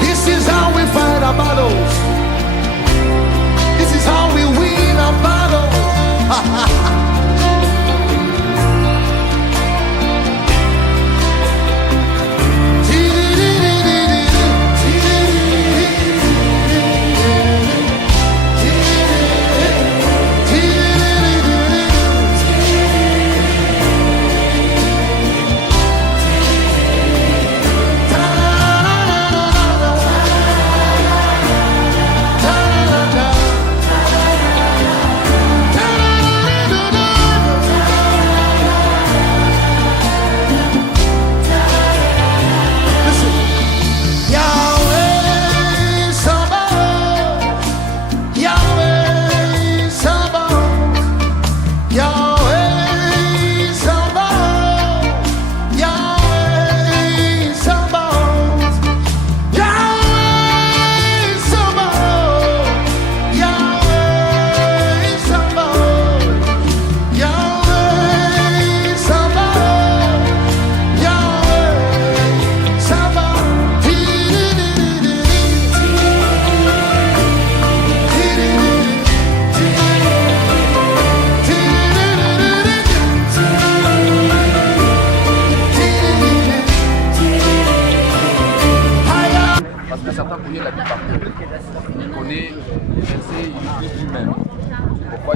This is how we fight our battles. This is how we win our battles.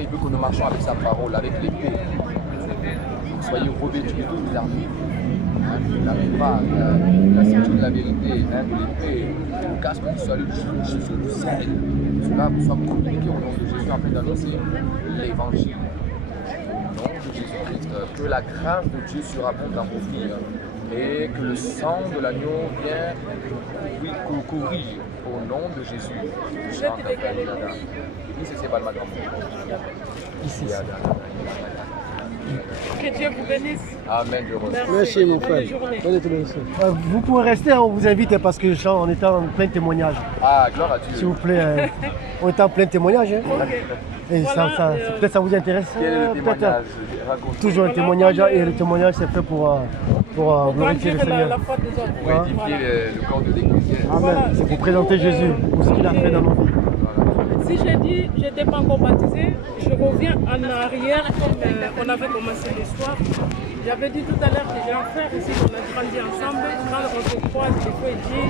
Il veut que nous marchions avec sa parole, avec l'épée. Donc soyez revêtus de toutes les armures. La pas la ceinture de la vérité, de l'épée, le casque du salut, du Jésus du ciel. Cela vous soit communiqué au nom de Jésus afin d'annoncer l'évangile. Au nom de Jésus-Christ, que la grâce de Dieu surabonde dans vos vies et que le sang de l'agneau vienne couvrir au nom de Jésus. Ici, c'est pas le matin. Ici, que Dieu vous bénisse. Amen. Merci mon frère. Vous pouvez rester, on vous invite parce que on est en plein témoignage. Ah, gloire à Dieu. S'il vous plaît, on est en plein témoignage. Hein. Okay. Et voilà, peut-être ça vous intéresse. Quel est le témoignage? Toujours un témoignage et le témoignage c'est fait pour glorifier le Seigneur. La foi des autres. Pour édifier le corps de l'Église. Amen. Voilà. C'est pour présenter Jésus, pour ce qu'il a fait dans nos vies. Si j'ai dit je n'étais pas encore baptisé, je reviens en arrière comme on avait commencé l'histoire. J'avais dit tout à l'heure que j'ai un frère ici, on a grandi ensemble. Quand on se croise, des fois il dit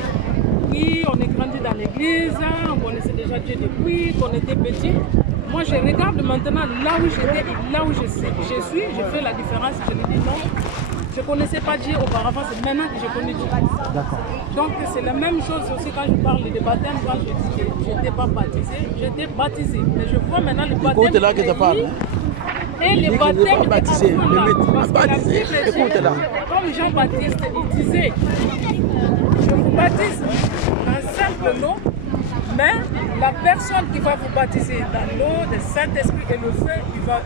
oui, on est grandi dans l'église, on connaissait déjà Dieu depuis qu'on était petit. Moi je regarde maintenant là où j'étais, là où je suis, je fais la différence, je me dis non. Je ne connaissais pas Dieu auparavant, c'est maintenant que je connais Dieu. D'accord. Donc c'est la même chose aussi quand je parle de baptême, quand je dis que je n'étais pas baptisé, j'étais baptisé. Mais je vois maintenant le baptême écoute là que tu parles. Et le baptême pas baptisé. parce que la Bible dit, comme Jean-Baptiste, il disait, je vous baptise d'un simple nom, mais la personne qui va vous baptiser dans l'eau, le Saint-Esprit et le feu,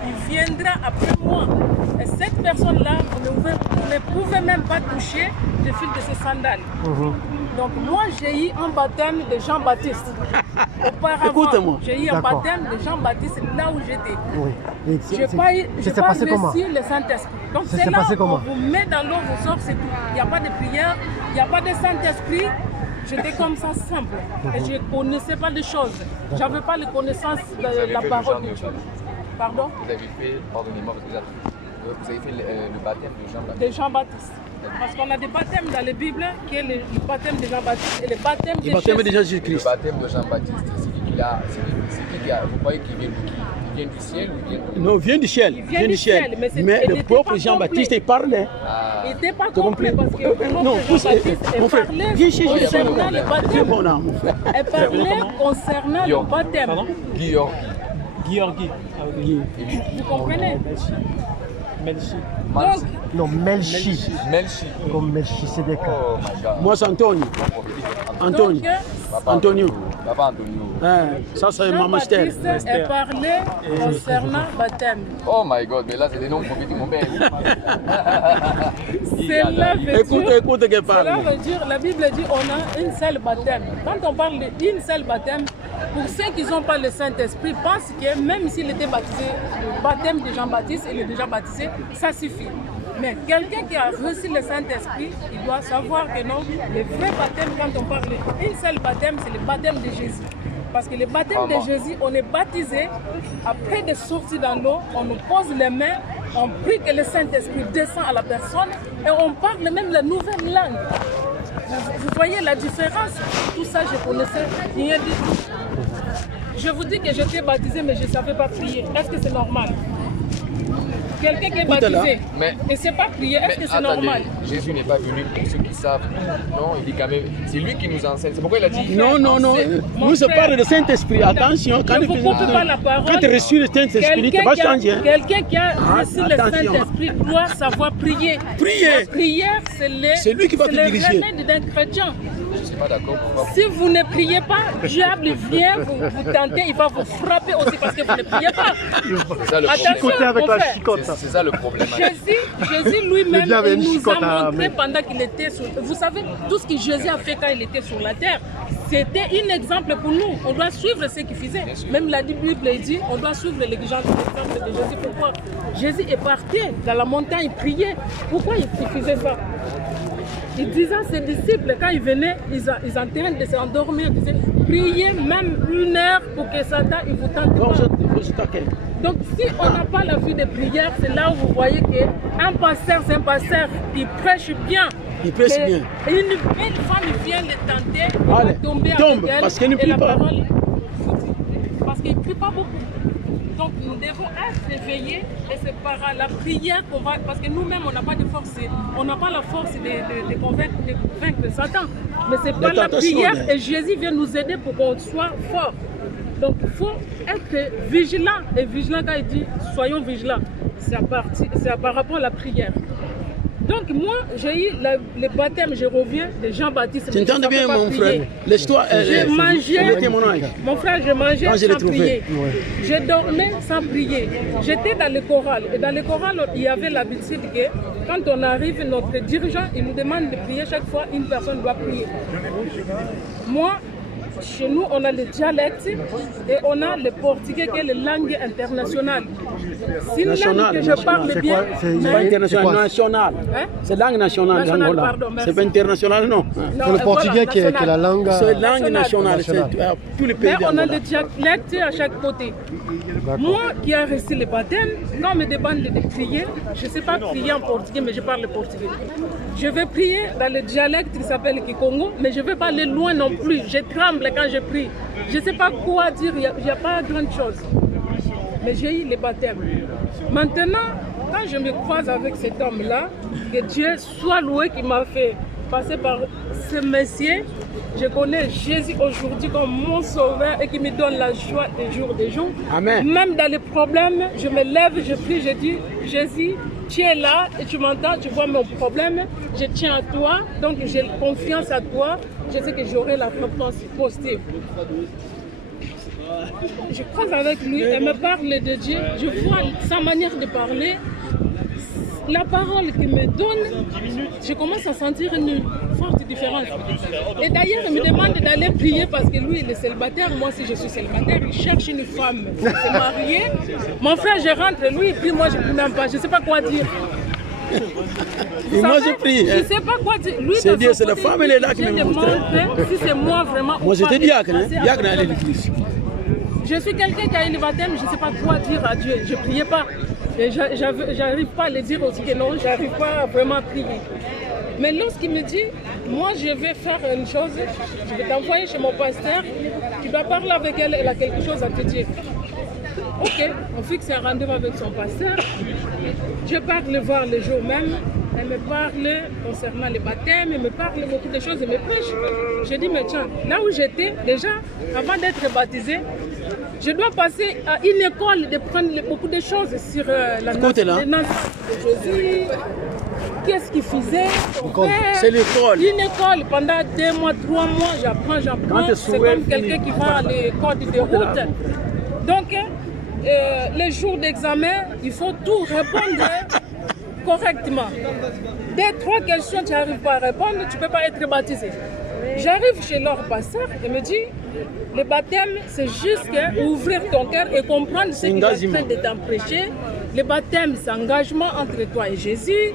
il viendra après moi. Et cette personne-là, vous ne pouvez même pas toucher le fil de ses sandales. Donc moi, j'ai eu un baptême de Jean-Baptiste. Auparavant, j'ai eu un baptême de Jean-Baptiste là où j'étais. Oui. Je n'ai pas reçu le Saint-Esprit. Donc c'est là où on vous met dans l'eau, vous sort, c'est tout. Il n'y a pas de prière, il n'y a pas de Saint-Esprit. J'étais comme ça simple. Et je ne connaissais pas les choses. Je n'avais pas la connaissance de la parole de Dieu. Pardon? Vous avez fait, pardonnez-moi, vous avez fait le baptême de Jean-Baptiste. De Jean-Baptiste. Parce qu'on a des baptêmes dans la Bible, qui est le baptême de Jean-Baptiste et le baptême de Jésus-Christ. Le baptême de Jean-Baptiste, c'est qui qu'il a, vous croyez qu'il vient d'où? Il vient du ciel ou il vient de... Non, il vient du ciel. Il vient du ciel. Mais le propre Jean-Baptiste, il parlait. Il n'était pas complet parce que Jean-Baptiste mon frère, concernant le baptême. Elle parlait concernant le baptême. Guillaume. Vous comprenez? Melchi. Donc, non, Melchi. Comme Melchisédek. Oh my God. Moi, c'est Antonio. Antonio. Papa Antonio. Ça, c'est Maman Esther. Elle parlait concernant le baptême. Oh my God, mais là, c'est des noms prophétiques, mon père. Cela Écoute qu'elle parle. Cela veut dire, la Bible dit on a une seule baptême. Quand on parle d'une seule baptême, pour ceux qui n'ont pas le Saint-Esprit, pensent que même s'il était baptisé, le baptême de Jean-Baptiste et le déjà baptisé, ça suffit. Mais quelqu'un qui a reçu le Saint-Esprit, il doit savoir que non, le vrai baptême, quand on parle d'une seule baptême, c'est le baptême de Jésus. Parce que le baptême de Jésus, on est baptisé, après de sortir dans l'eau, on nous pose les mains, on prie que le Saint-Esprit descend à la personne et on parle même la nouvelle langue. Vous voyez la différence? Tout ça, je connaissais rien du tout. Je vous dis que j'étais baptisé, mais je ne savais pas prier. Est-ce que c'est normal? Quelqu'un qui est baptisé et ne sait pas prier, est-ce que c'est normal? Jésus n'est pas venu pour ceux qui savent. Non, il dit quand même, c'est lui qui nous enseigne. C'est pourquoi il a dit... Non. Nous se parle de Saint-Esprit. Attention, quand tu reçois le Saint-Esprit, tu vas changer. Quelqu'un qui a reçu le Saint-Esprit doit savoir prier. La prière, c'est lui qui va te diriger. Le remède d'un chrétien. Je ne suis pas d'accord. Si vous ne priez pas, le diable vient vous tenter, il va vous frapper aussi parce que vous ne priez pas. C'est ça le problème. C'est ça le problème. Jésus lui-même nous a montré pendant qu'il était sur... Vous savez, tout ce que Jésus a fait quand il était sur la terre, c'était un exemple pour nous. On doit suivre ce qu'il faisait. Même la Bible dit, on doit suivre l'exemple de Jésus. Pourquoi? Jésus est parti dans la montagne prier. Pourquoi il faisait ça? Il disait à ses disciples, quand ils venaient, ils sont en train de s'endormir, ils disaient, priez même 1 heure pour que Satan il vous tente pas. Donc si on n'a pas la vie de prière, c'est là où vous voyez qu'un pasteur, c'est un pasteur qui prêche bien. Il prêche bien. Et une femme vient le tenter, il va tomber avec elle, parce qu'elle ne prie pas. Parce qu'il ne prie pas beaucoup. Donc nous devons être éveillés et c'est par la prière qu'on va... Parce que nous-mêmes, on n'a pas de force, on n'a pas la force de convaincre Satan. Mais c'est par la prière et Jésus vient nous aider pour qu'on soit fort. Donc il faut être vigilant. Et vigilant, quand il dit soyons vigilants, c'est par rapport à la prière. Donc moi, j'ai eu le baptême, je reviens de Jean-Baptiste. Tu entends bien mon frère? L'histoire, j'ai mangé, mon frère, je mangeais sans prier. Ouais. Je dormais sans prier. J'étais dans le choral. Et dans le choral, il y avait l'habitude que quand on arrive, notre dirigeant, il nous demande de prier chaque fois, une personne doit prier. Moi, chez nous, on a le dialecte et on a le portugais qui est la langue internationale. C'est une langue que je parle bien. C'est pas international, national. C'est langue nationale. C'est pas international, non. C'est le portugais qui est la langue. C'est langue nationale. C'est tous les pays. Mais on a le dialecte à chaque côté. Moi qui ai reçu le baptême, quand on me demande de prier, je ne sais pas prier en portugais, mais je parle le portugais. Je vais prier dans le dialecte qui s'appelle Kikongo, mais je ne vais pas aller loin non plus. Je tremble quand je prie. Je ne sais pas quoi dire, il n'y a pas grande chose. Mais j'ai eu le baptême. Maintenant, quand je me croise avec cet homme-là, que Dieu soit loué qui m'a fait passer par ce monsieur, je connais Jésus aujourd'hui comme mon sauveur et qui me donne la joie des jours des jours. Amen. Même dans les problèmes, je me lève, je prie, je dis, Jésus, tu es là et tu m'entends, tu vois mon problème, je tiens à toi, donc j'ai confiance à toi, je sais que j'aurai la réponse positive. Je croise avec lui, elle me parle de Dieu, je vois sa manière de parler, la parole qu'il me donne, je commence à sentir une forte différence. Et d'ailleurs, il me demande d'aller prier parce que lui, il est célibataire. Moi, si je suis célibataire, il cherche une femme pour se marier. Mon frère, je rentre, lui, il prie, moi, je ne prie même pas. Je ne sais pas quoi dire. Et moi, je prie. Je ne sais pas quoi dire. Lui, c'est Dieu, c'est la femme, elle est là qui me montre. Si c'est moi, vraiment. Moi, j'étais diacre, diacre à l'église. Je suis quelqu'un qui a eu le baptême, je ne sais pas quoi dire à Dieu. Je ne priais pas. Et j'arrive pas à le dire aussi que non, j'arrive pas à vraiment prier. Mais lorsqu'il me dit, moi je vais faire une chose, je vais t'envoyer chez mon pasteur, tu dois parler avec elle, elle a quelque chose à te dire. Ok, on fixe un rendez-vous avec son pasteur, je pars le voir le jour même, elle me parle concernant le baptême, elle me parle beaucoup de choses, elle me prêche. Je dis, mais tiens, là où j'étais, déjà, avant d'être baptisé, je dois passer à une école de prendre beaucoup de choses sur la naissance de Jésus. Qu'est-ce qu'il faisait? C'est l'école. Une école, pendant 2 mois, 3 mois, j'apprends. C'est comme quelqu'un qui va à l'école de route. Donc, les jours d'examen, il faut tout répondre correctement. 2, 3 questions, tu n'arrives pas à répondre, tu ne peux pas être baptisé. J'arrive chez leur pasteur et me dit, le baptême, c'est juste ouvrir ton cœur et comprendre ce qu'il est en train de t'en prêcher Le baptême, c'est engagement entre toi et Jésus.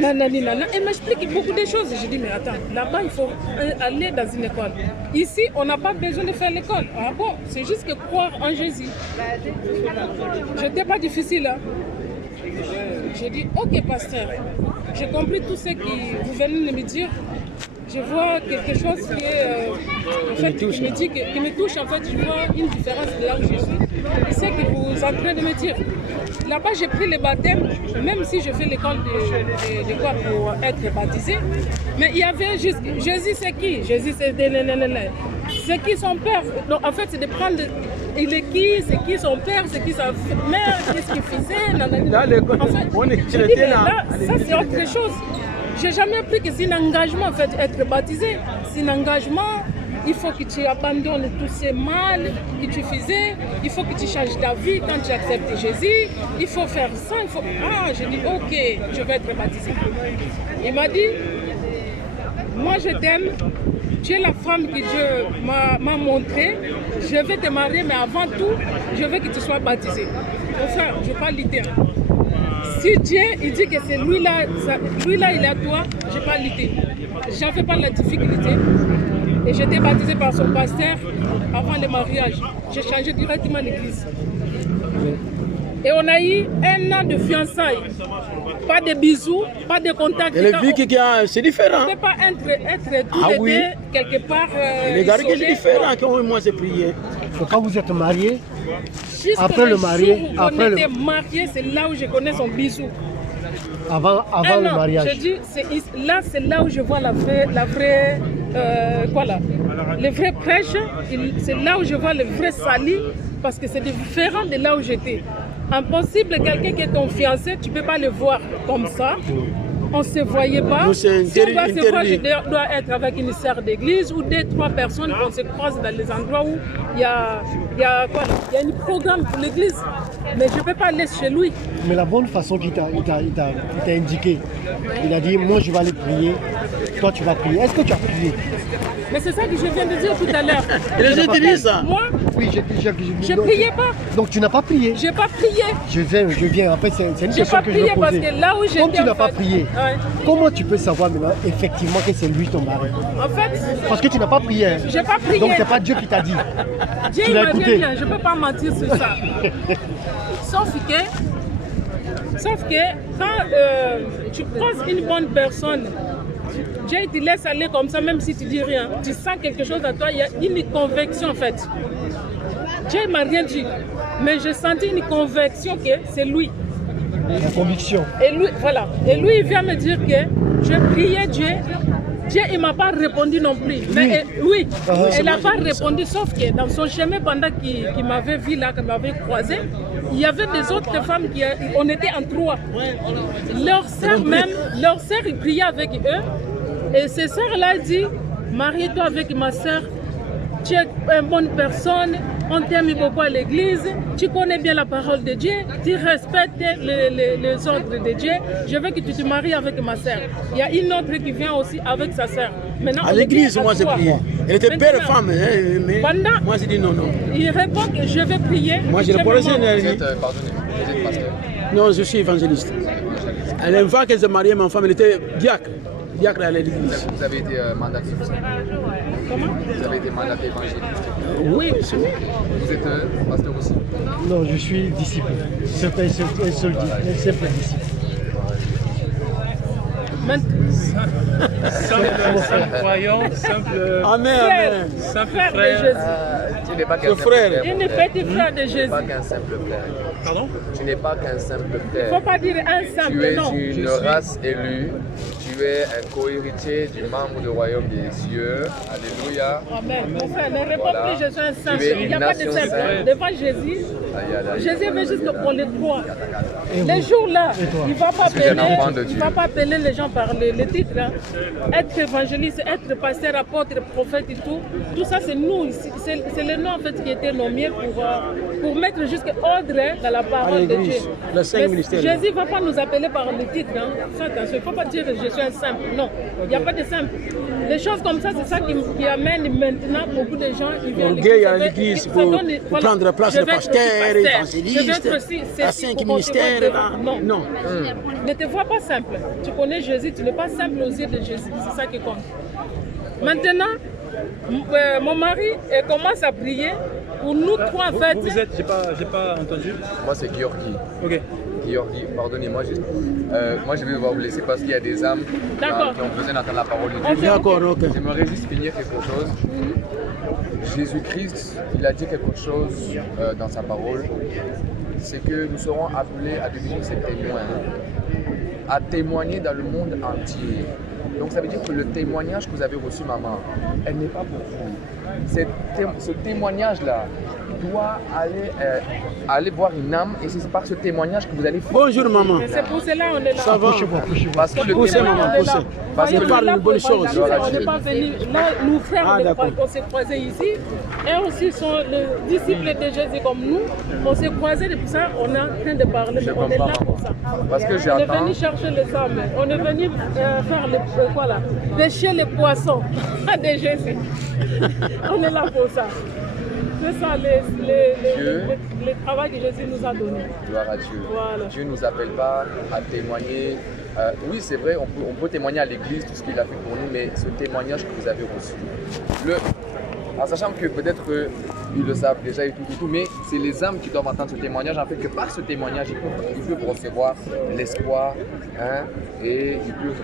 Nanani, nana. Et m'explique beaucoup de choses. Je dis, mais attends, là-bas, il faut aller dans une école. Ici, on n'a pas besoin de faire l'école. Ah bon, c'est juste que croire en Jésus. Je n'étais pas difficile. Hein. J'ai dit, ok, pasteur, j'ai compris tout ce que vous venez de me dire. Je vois quelque chose qui est, en fait, qui me touche. En fait, je vois une différence de là où je suis. Et c'est que vous êtes en train de me dire. Là-bas, j'ai pris le baptême, même si je fais l'école de quoi pour être baptisé. Mais il y avait juste, Jésus c'est qui? Jésus c'est qui son père? Donc en fait, c'est de prendre, il est qui? C'est qui son père? C'est qui sa mère? Qu'est-ce qu'il faisait? En fait, je dis, mais là, ça c'est autre chose. J'ai jamais appris que c'est un engagement, en fait, être baptisé. C'est un engagement. Il faut que tu abandonnes tous ces mal que tu faisais. Il faut que tu changes ta vie quand tu acceptes Jésus. Il faut faire ça. Il faut... Ah, j'ai dit, ok, je vais être baptisé. Il m'a dit, moi je t'aime. Tu es la femme que Dieu m'a montrée. Je vais te marier, mais avant tout, je veux que tu sois baptisé. Pour ça, je parle littéral. Si Dieu il dit que c'est lui-là, il est à toi, je n'ai pas l'idée. Je n'avais pas la difficulté. Et j'étais baptisé par son pasteur avant le mariage. J'ai changé directement l'église. Et on a eu 1 an de fiançailles. Pas de bisous, pas de contact. Et les vies c'est différent. On ne peut pas être tous les deux quelque part. Les gars, c'est différent quand moi j'ai prié. Quand vous êtes mariés, juste après le mariage, après on était mariés, c'est là où je connais son bisou. Avant le mariage. Je dis, c'est là où je vois la vraie le vrai prêche. C'est là où je vois le vrai sali, parce que c'est différent de là où j'étais. Impossible, quelqu'un qui est ton fiancé, tu ne peux pas le voir comme ça. On ne se voyait pas. Nous, si on doit se voir, je dois être avec une sœur d'église ou 2-3 personnes qu'on se croise dans les endroits où il y a un programme pour l'église. Mais je ne peux pas aller chez lui. Mais la bonne façon qu'il t'a indiqué, il a dit, moi je vais aller prier, toi tu vas prier. Est-ce que tu as prié? Mais c'est ça que je viens de dire tout à l'heure. Il a dit ça. Moi, oui, je ne priais pas. Donc tu n'as pas prié? Je n'ai pas prié. Je viens. En fait, c'est une question que je veux poser. Parce que là où j'étais, comme tu n'as pas prié, comment tu peux savoir maintenant effectivement que c'est lui ton mari? En fait, parce que tu n'as pas prié. Hein. Je n'ai pas prié. Donc c'est pas Dieu qui t'a dit. Dieu tu l'as écouté. Bien, je ne peux pas mentir sur ça. Sauf que quand tu croises une bonne personne, Dieu te laisse aller comme ça, même si tu dis rien. Tu sens quelque chose à toi, il y a une conviction en fait. Dieu ne m'a rien dit, mais j'ai senti une conviction que c'est lui. La conviction. Et lui, voilà. Et lui, il vient me dire que je priais Dieu. Dieu, il ne m'a pas répondu non plus. Mais oui, il n'a pas répondu, sauf que dans son chemin, pendant qu'il m'avait vu là, qu'il m'avait croisé, il y avait des autres femmes on était en 3. Leur sœur, il priait avec eux. Et ces sœurs-là disent, marie-toi avec ma sœur, tu es une bonne personne, on t'aime beaucoup à l'église, tu connais bien la parole de Dieu, tu respectes les ordres de Dieu, je veux que tu te maries avec ma sœur. Il y a une autre qui vient aussi avec sa sœur. Maintenant, à l'église, moi j'ai prié. Elle était père et femme, mais moi j'ai dit non. Il répond que je vais prier. Moi j'ai répondu. Vous êtes pasteur? Non, je suis évangéliste. Elle une fois qu'elle s'est mariée, ma femme, elle était diacre. Diacre à l'église. Vous avez été mandaté pour ça? Comment? Vous avez été mandaté évangéliste? Oui, c'est vrai. Vous êtes pasteur aussi? Non, je suis disciple. Un simple disciple. Simple croyant, simple Amen. frère. De Jésus. Tu n'es pas qu'un simple frère. frère. Il ne petit frère de Tu n'es Jésus. pas qu'un simple frère. Pardon? Tu n'es pas qu'un simple Il ne faut frère. pas dire un simple, Tu es non. une race élue. Tu es un co-héritier du membre du royaume des cieux. Alléluia. Amen. Mon frère, ne réponds Voilà. plus, je suis un simple. Tu es Il n'y a une pas de nation simple. sainte. Devant Jésus, Aïe, aïe, aïe. Jésus veut juste qu'on les croit. Les jours-là, il ne va pas Tu es un enfant de appeler, Dieu. il va pas appeler les gens par les titres. Hein. Être évangéliste, être pasteur, apôtre, prophète et tout ça c'est nous, c'est le nous en fait qui étaient nommés pour mettre jusqu'à ordre dans la parole de Dieu. Le Saint ministère. Jésus ne va pas nous appeler par le titre. Hein. Attention, il ne faut pas dire que je suis un simple. Non, il n'y a pas de simple. Les choses comme ça, c'est ça qui amène maintenant beaucoup de gens. Ils viennent à l'église pour prendre la place de pasteur, évangéliste, à 5 ministères. Non. Ne te vois pas simple. Tu connais Jésus, tu n'es pas simple aux yeux de Jésus. C'est ça qui compte. Maintenant, mon mari commence à prier. Pour nous trois, en fait. Vous êtes, j'ai pas entendu. Moi, c'est Georgi. Ok. Georgi, pardonnez-moi juste. Moi, je vais vous laisser parce qu'il y a des âmes qui ont besoin d'entendre la parole de Dieu. D'accord, ok. J'aimerais juste finir quelque chose. Jésus-Christ, il a dit quelque chose dans sa parole. C'est que nous serons appelés à devenir ses témoins, à témoigner dans le monde entier. Donc ça veut dire que le témoignage que vous avez reçu, maman, elle n'est pas pour vous. Ce témoignage-là doit aller voir une âme et c'est par ce témoignage que vous allez faire. Bonjour maman. C'est pour cela qu'on est là. Ça va? Parce que le témoignage, parce que parle une bonne chose. On n'est pas venu là, nous frères on s'est croisés ici. Et aussi sont les disciples de Jésus comme nous. On s'est croisés et pour ça on est en train de parler. Mais on est là pour ça. Parce que on est venu chercher les âmes. On est venu faire pêcher les poissons de Jésus. On est là pour ça. C'est ça le travail que Jésus nous a donné. Gloire à Dieu. Voilà. Dieu ne nous appelle pas à témoigner. Oui, c'est vrai, on peut témoigner à l'église tout ce qu'il a fait pour nous, mais ce témoignage que vous avez reçu, en sachant que peut-être ils le savent déjà et tout, mais c'est les âmes qui doivent entendre ce témoignage, en fait, que par ce témoignage, ils peuvent recevoir l'espoir, hein, et ils peuvent,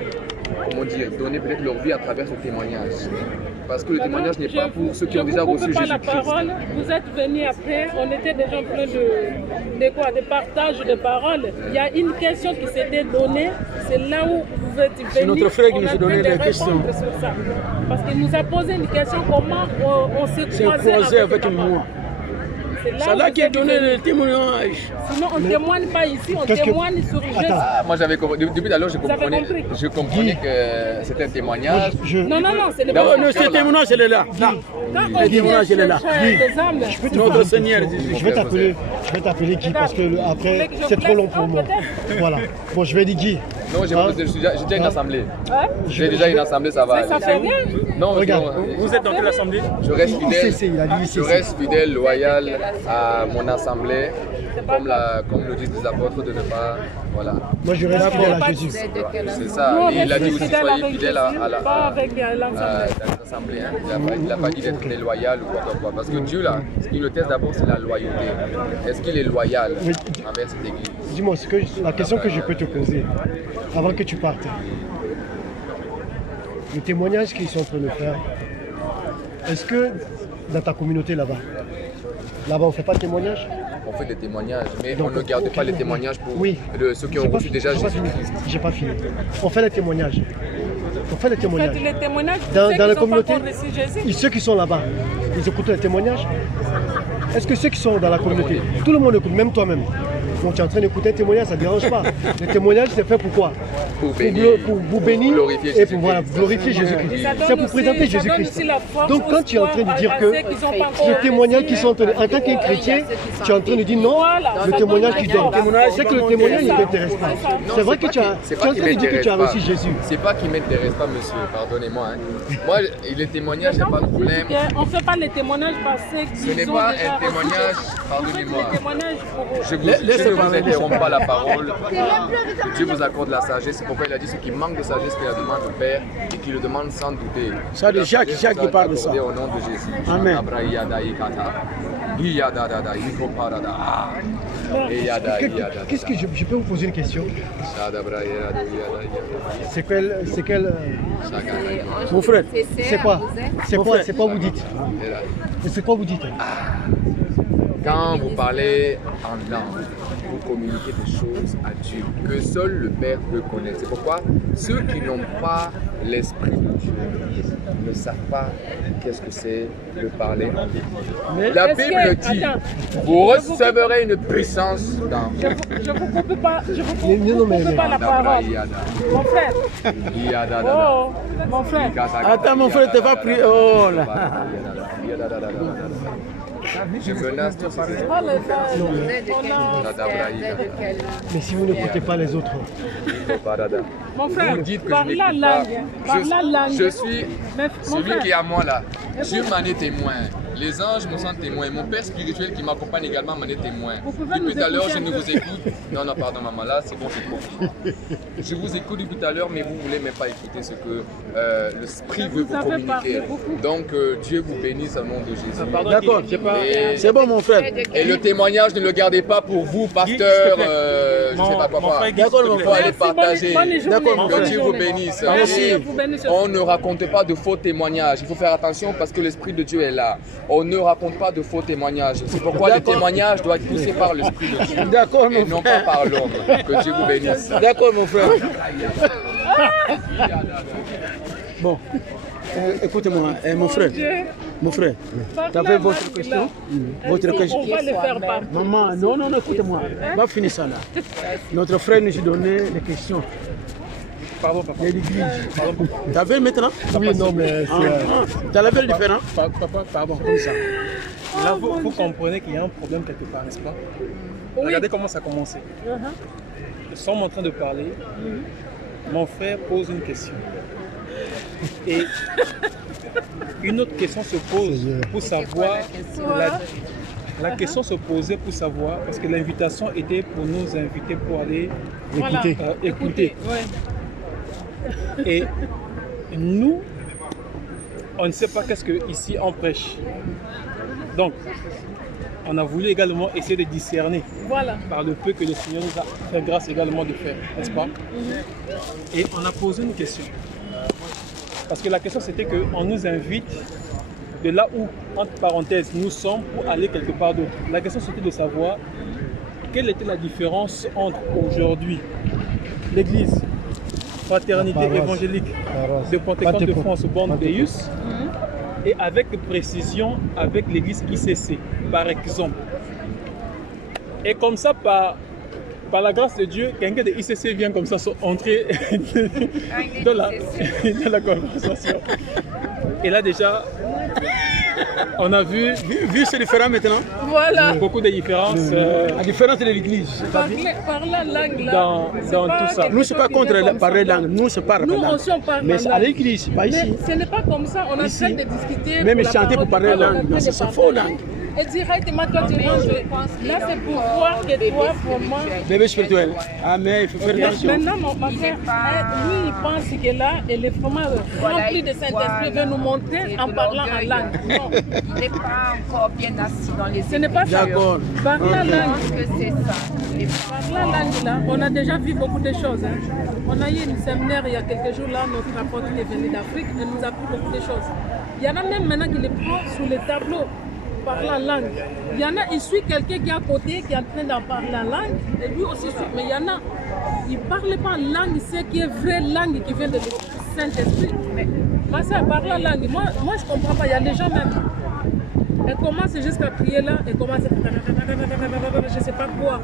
comment dire, donner peut-être leur vie à travers ce témoignage. Parce que le témoignage n'est pas pour ceux qui ont déjà reçu Jésus-Christ. Vous êtes venus après, on était déjà plein de partage de paroles. Il y a une question qui s'était donnée, c'est là où vous êtes venus. C'est notre frère qui nous a donné la question. Sur ça. Parce qu'il nous a posé une question, comment on s'est croisé avec moi. C'est là qui a donné le témoignage. Sinon, on ne témoigne pas ici, on témoigne sur Jésus. Moi, j'avais compris. Depuis d'alors, je comprenais que c'était un témoignage. Non, c'est le ce témoignage, il est là. Le témoignage, il est là. Notre Seigneur. Je vais t'appeler Guy parce que après, c'est trop long pour moi. Voilà. Bon, je vais dire Guy. Non, j'ai déjà une assemblée. J'ai déjà une assemblée, ça va. Ça fait rien. Non, regarde. Vous êtes dans quelle assemblée? Je reste fidèle, loyal à mon assemblée, comme le disent les apôtres, de ne pas. Voilà. Moi, je reste fidèle à Jésus. C'est ça. Et il a dit aussi soyez fidèle à l'assemblée. Il n'a pas dit d'être déloyal ou quoi que ce soit. Parce que Dieu, là, ce qui le teste d'abord, c'est la loyauté. Est-ce qu'il est loyal envers cette église? Dis-moi, la question que je peux te poser avant que tu partes. Le témoignage qu'ils sont en train de faire, est-ce que dans ta communauté là-bas, on ne fait pas de témoignage? On fait des témoignages, mais on ne garde pas les témoignages pour ceux qui ont reçu déjà Jésus-Christ. J'ai pas fini. On fait les témoignages. Faites les témoignages dans la communauté. Et ceux qui sont là-bas, ils écoutent les témoignages. Est-ce que ceux qui sont dans la communauté, tout le monde écoute, même toi-même? Donc tu es en train d'écouter un témoignage, ça ne dérange pas. Le témoignage, c'est fait pour quoi? Pour vous bénir et pour glorifier Jésus-Christ. C'est pour présenter Jésus-Christ. Donc quand tu es en train de dire que le témoignage qui sont en train, en tant qu'un chrétien, tu es en train de dire non, le témoignage qui donne. C'est que le témoignage ne t'intéresse pas. C'est vrai que tu es en train de dire que tu as reçu Jésus. C'est pas qu'il ne m'intéresse pas, monsieur, pardonnez-moi. Moi, les témoignages, il n'y a pas de problème. On ne fait pas les témoignages parce que ce n'est pas un témoignage, pardonnez-moi. Je ne vous interromps pas la parole. Dieu vous accorde la sagesse. C'est pourquoi il a dit ce qui manque de sagesse, qu'il la demande au Père et qu'il le demande sans douter. Ça de Jacques qui parle de ça. Au nom de Jésus. Amen. Qu'est-ce que je peux vous poser une question? C'est quel mon frère, c'est quoi vous dites? C'est quoi vous dites? Quand vous parlez en langue, vous communiquez des choses à Dieu que seul le Père peut connaître. C'est pourquoi ceux qui n'ont pas l'Esprit de Dieu ne savent pas qu'est-ce que c'est de parler en langue. La Bible dit, vous recevrez une puissance dans vous. Je ne vous coupe pas la parole. Mon frère. Oh, mon frère. Attends, mon frère, tu vas prier. Oh là. Je menace tous ces esprits. Mais si vous n'écoutez pas les autres, Mon frère, Vous dites que par je la n'écoute pas. langue, par la langue. Je suis Mais, mon celui frère, qui est à moi là. Dieu m'en est témoin. Les anges me sont témoins. Mon père spirituel qui m'accompagne également m'en est témoin. Vous pouvez Depuis nous tout à l'heure, je écouter ne un vous peu. écoute. Non, non, pardon, maman, là, c'est bon, c'est trop. Je vous écoute depuis tout à l'heure, mais vous ne voulez même pas écouter ce que l'Esprit veut vous avez parlé communiquer. beaucoup. Donc, Dieu vous bénisse au nom de Jésus. Pardon, D'accord, j'ai pas. Et, c'est bon mon frère. et le témoignage, ne le gardez pas pour vous, pasteur, je ne sais pas quoi. Mon frère, D'accord, s'il te mon plaît. Il faut aller merci, partager. bonne journée, D'accord, mon bonne Que Dieu vous journée. bénisse. Merci, Et vous bénisse. on ne raconte pas de faux témoignages. Il faut faire attention parce que l'Esprit de Dieu est là. On ne raconte pas de faux témoignages. C'est pourquoi les témoignages doivent être poussés par l'Esprit de Dieu. D'accord, Et mon non pas frère. par l'homme. Que Dieu vous bénisse. D'accord, mon frère. Bon, écoutez-moi, mon frère. Mon frère, Par tu la avais votre langue, question là. Votre On question. va le faire part. Maman, non, non, non, écoutez-moi. On va finir ça là. Notre frère nous a donné des questions. Pardon, papa. De l'église. Tu avais maintenant oui, non, mais Tu avais le différent Papa, pardon, comme ça. Là, vous comprenez qu'il y a un problème quelque part, n'est-ce pas? Oui. Regardez comment ça a commencé. Nous sommes en train de parler. Mon frère pose une question. Et une autre question se pose pour savoir. La question se posait pour savoir, parce que l'invitation était pour nous inviter pour aller Voilà. écouter. Ouais. Et nous, on ne sait pas qu'est-ce qu'ici on prêche. Donc, on a voulu également essayer de discerner Voilà. par le peu que le Seigneur nous a fait grâce également de faire, n'est-ce pas? Et on a posé une question. Parce que la question c'était qu'on nous invite de là où, entre parenthèses, nous sommes pour aller quelque part d'autre. La question c'était de savoir quelle était la différence entre aujourd'hui l'église Fraternité La paroisse. évangélique Paroisse. de Pentecôte de Pentecôte. France, Borne Deus, et avec précision avec l'église ICC, par exemple. Et comme ça, par la grâce de Dieu, quelqu'un de ICC vient comme ça entrer dans la conversation. Et là déjà, on a vu c'est différent maintenant. Voilà. beaucoup de différences La différence de l'église. Par la langue là. dans c'est tout pas ça. quelque Nous, c'est pas chose qui contre vient comme parler ça. langue. Nous, c'est pas Nous langue. aussi on parle Mais la à langue. l'église, pas ici. Mais ce n'est pas comme ça, on est en train de discuter. Même pour la chanter pour parole parler de Dieu, langue, on est en train c'est de faux partager. langue. Et directement, toi tu ranges. Là c'est pour voir que toi, vraiment. Bébé spirituel. Ah, mais il faut faire attention. Maintenant, ma frère, lui, il pense que là, elle est vraiment remplie de Saint-Esprit, veut nous montrer en parlant en langue. Non, Il n'est pas encore bien assis dans les ce n'est pas ça. D'accord. Par la Je langue. pense que c'est ça. Par la langue là, on a déjà vu beaucoup de choses. Hein. On a eu une séminaire il y a quelques jours là, notre apôtre est venu d'Afrique et nous a appris beaucoup de choses. Il y en a même maintenant qui les prend sous les tableaux par la langue. Il y en a, il suit quelqu'un qui est à côté, qui est en train d'en parler la langue, et lui aussi suit. Mais il y en a, il ne parle pas langue, c'est qui est vraie langue qui vient de Saint-Esprit. Mais ça, par la langue, moi je ne comprends pas, il y a des gens même. Elle commence jusqu'à prier là, elle commence à... je ne sais pas quoi.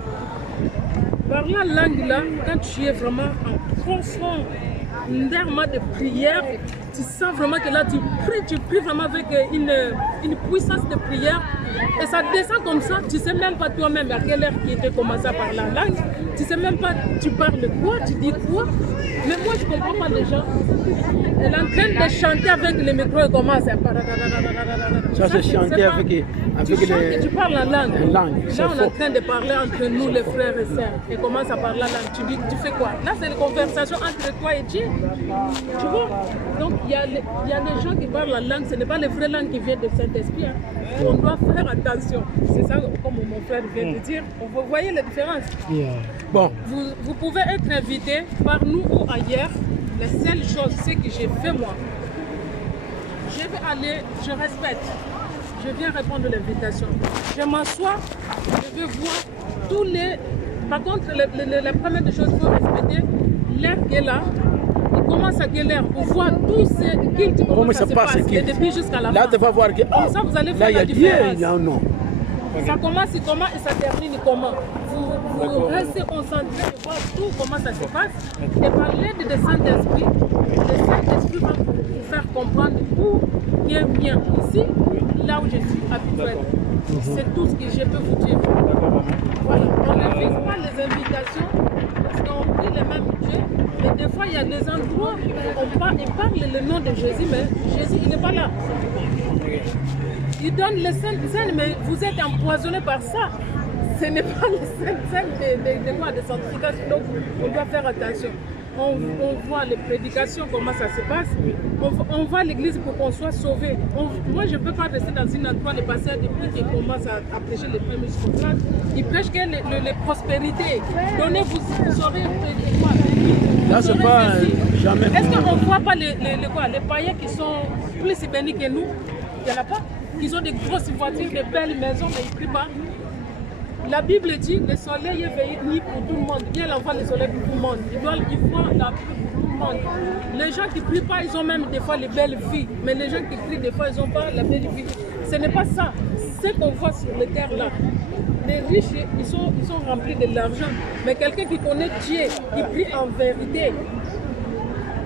Par la langue là, quand tu es vraiment en profond de prière, tu sens vraiment que là tu pries vraiment avec une puissance de prière et ça descend comme ça, tu ne sais même pas toi-même à quelle heure qui était commencé par la langue, tu ne sais même pas tu parles quoi, tu dis quoi, mais moi je ne comprends pas les gens. Elle est en train de chanter avec les micros et commence à... Ça, c'est chanter avec tu chantes et tu parles en langue. Là, on est en train de parler entre nous, les frères et sœurs. Et commence à parler en langue. Tu dis, tu fais quoi? Là, c'est une conversation entre toi et Dieu. Tu vois? Donc, il y a des gens qui parlent la langue. Ce n'est pas les vraies langues qui viennent de Saint-Esprit. Hein. On doit faire attention. C'est ça, comme mon frère vient de dire. Vous voyez la différence? Bon, Vous pouvez être invité par nous ou ailleurs. La seule chose, c'est que j'ai fait moi. Je vais aller, je respecte. Je viens répondre à l'invitation. Je m'assois, je vais voir tous les... Par contre, la première des choses, il faut respecter l'heure qui est là. Il commence à quelle heure pour voir tous ces cultes, comment ça se passe. Et depuis jusqu'à la fin. là, tu vas voir que. Comme ça, vous allez là, faire il y a la Dieu, différence. il y a un nom. Ça commence comment et ça termine comment. Vous restez concentré de voir tout comment ça se passe. Et par l'aide de Saint-Esprit, le Saint-Esprit va vous faire comprendre où il est bien ici, là où je suis habituée. C'est tout ce que je peux vous dire. Voilà. On ne vise pas les invitations parce qu'on prie les mêmes dieux. Mais des fois, il y a des endroits où ils parlent le nom de Jésus, mais Jésus, il n'est pas là. Il donne les saintes, mais vous êtes empoisonné par ça. Ce n'est pas les saintes de sanctification, donc on doit faire attention. On voit les prédications, comment ça se passe. On va à l'église pour qu'on soit sauvé. Moi, je ne peux pas rester dans une endroit, les pasteurs depuis qu'ils commencent à prêcher les premiers contrats. Ils prêchent que les prospérités. Donnez-vous, vous saurez quoi. Là, c'est pas jamais. Est-ce qu'on ne voit pas les païens qui sont plus bénis que nous? Il n'y en a pas. Ils ont des grosses voitures, des belles maisons, mais ils ne prient pas. La Bible dit le soleil est veillé ni pour tout le monde. Dieu envoie le soleil pour tout le monde. Il faut la pluie pour tout le monde. Les gens qui ne prient pas, ils ont même des fois les belles vies. Mais les gens qui prient, des fois, ils n'ont pas la belle vie. Ce n'est pas ça. Ce qu'on voit sur les terres là. Les riches, ils sont remplis de l'argent. Mais quelqu'un qui connaît Dieu, qui prie en vérité,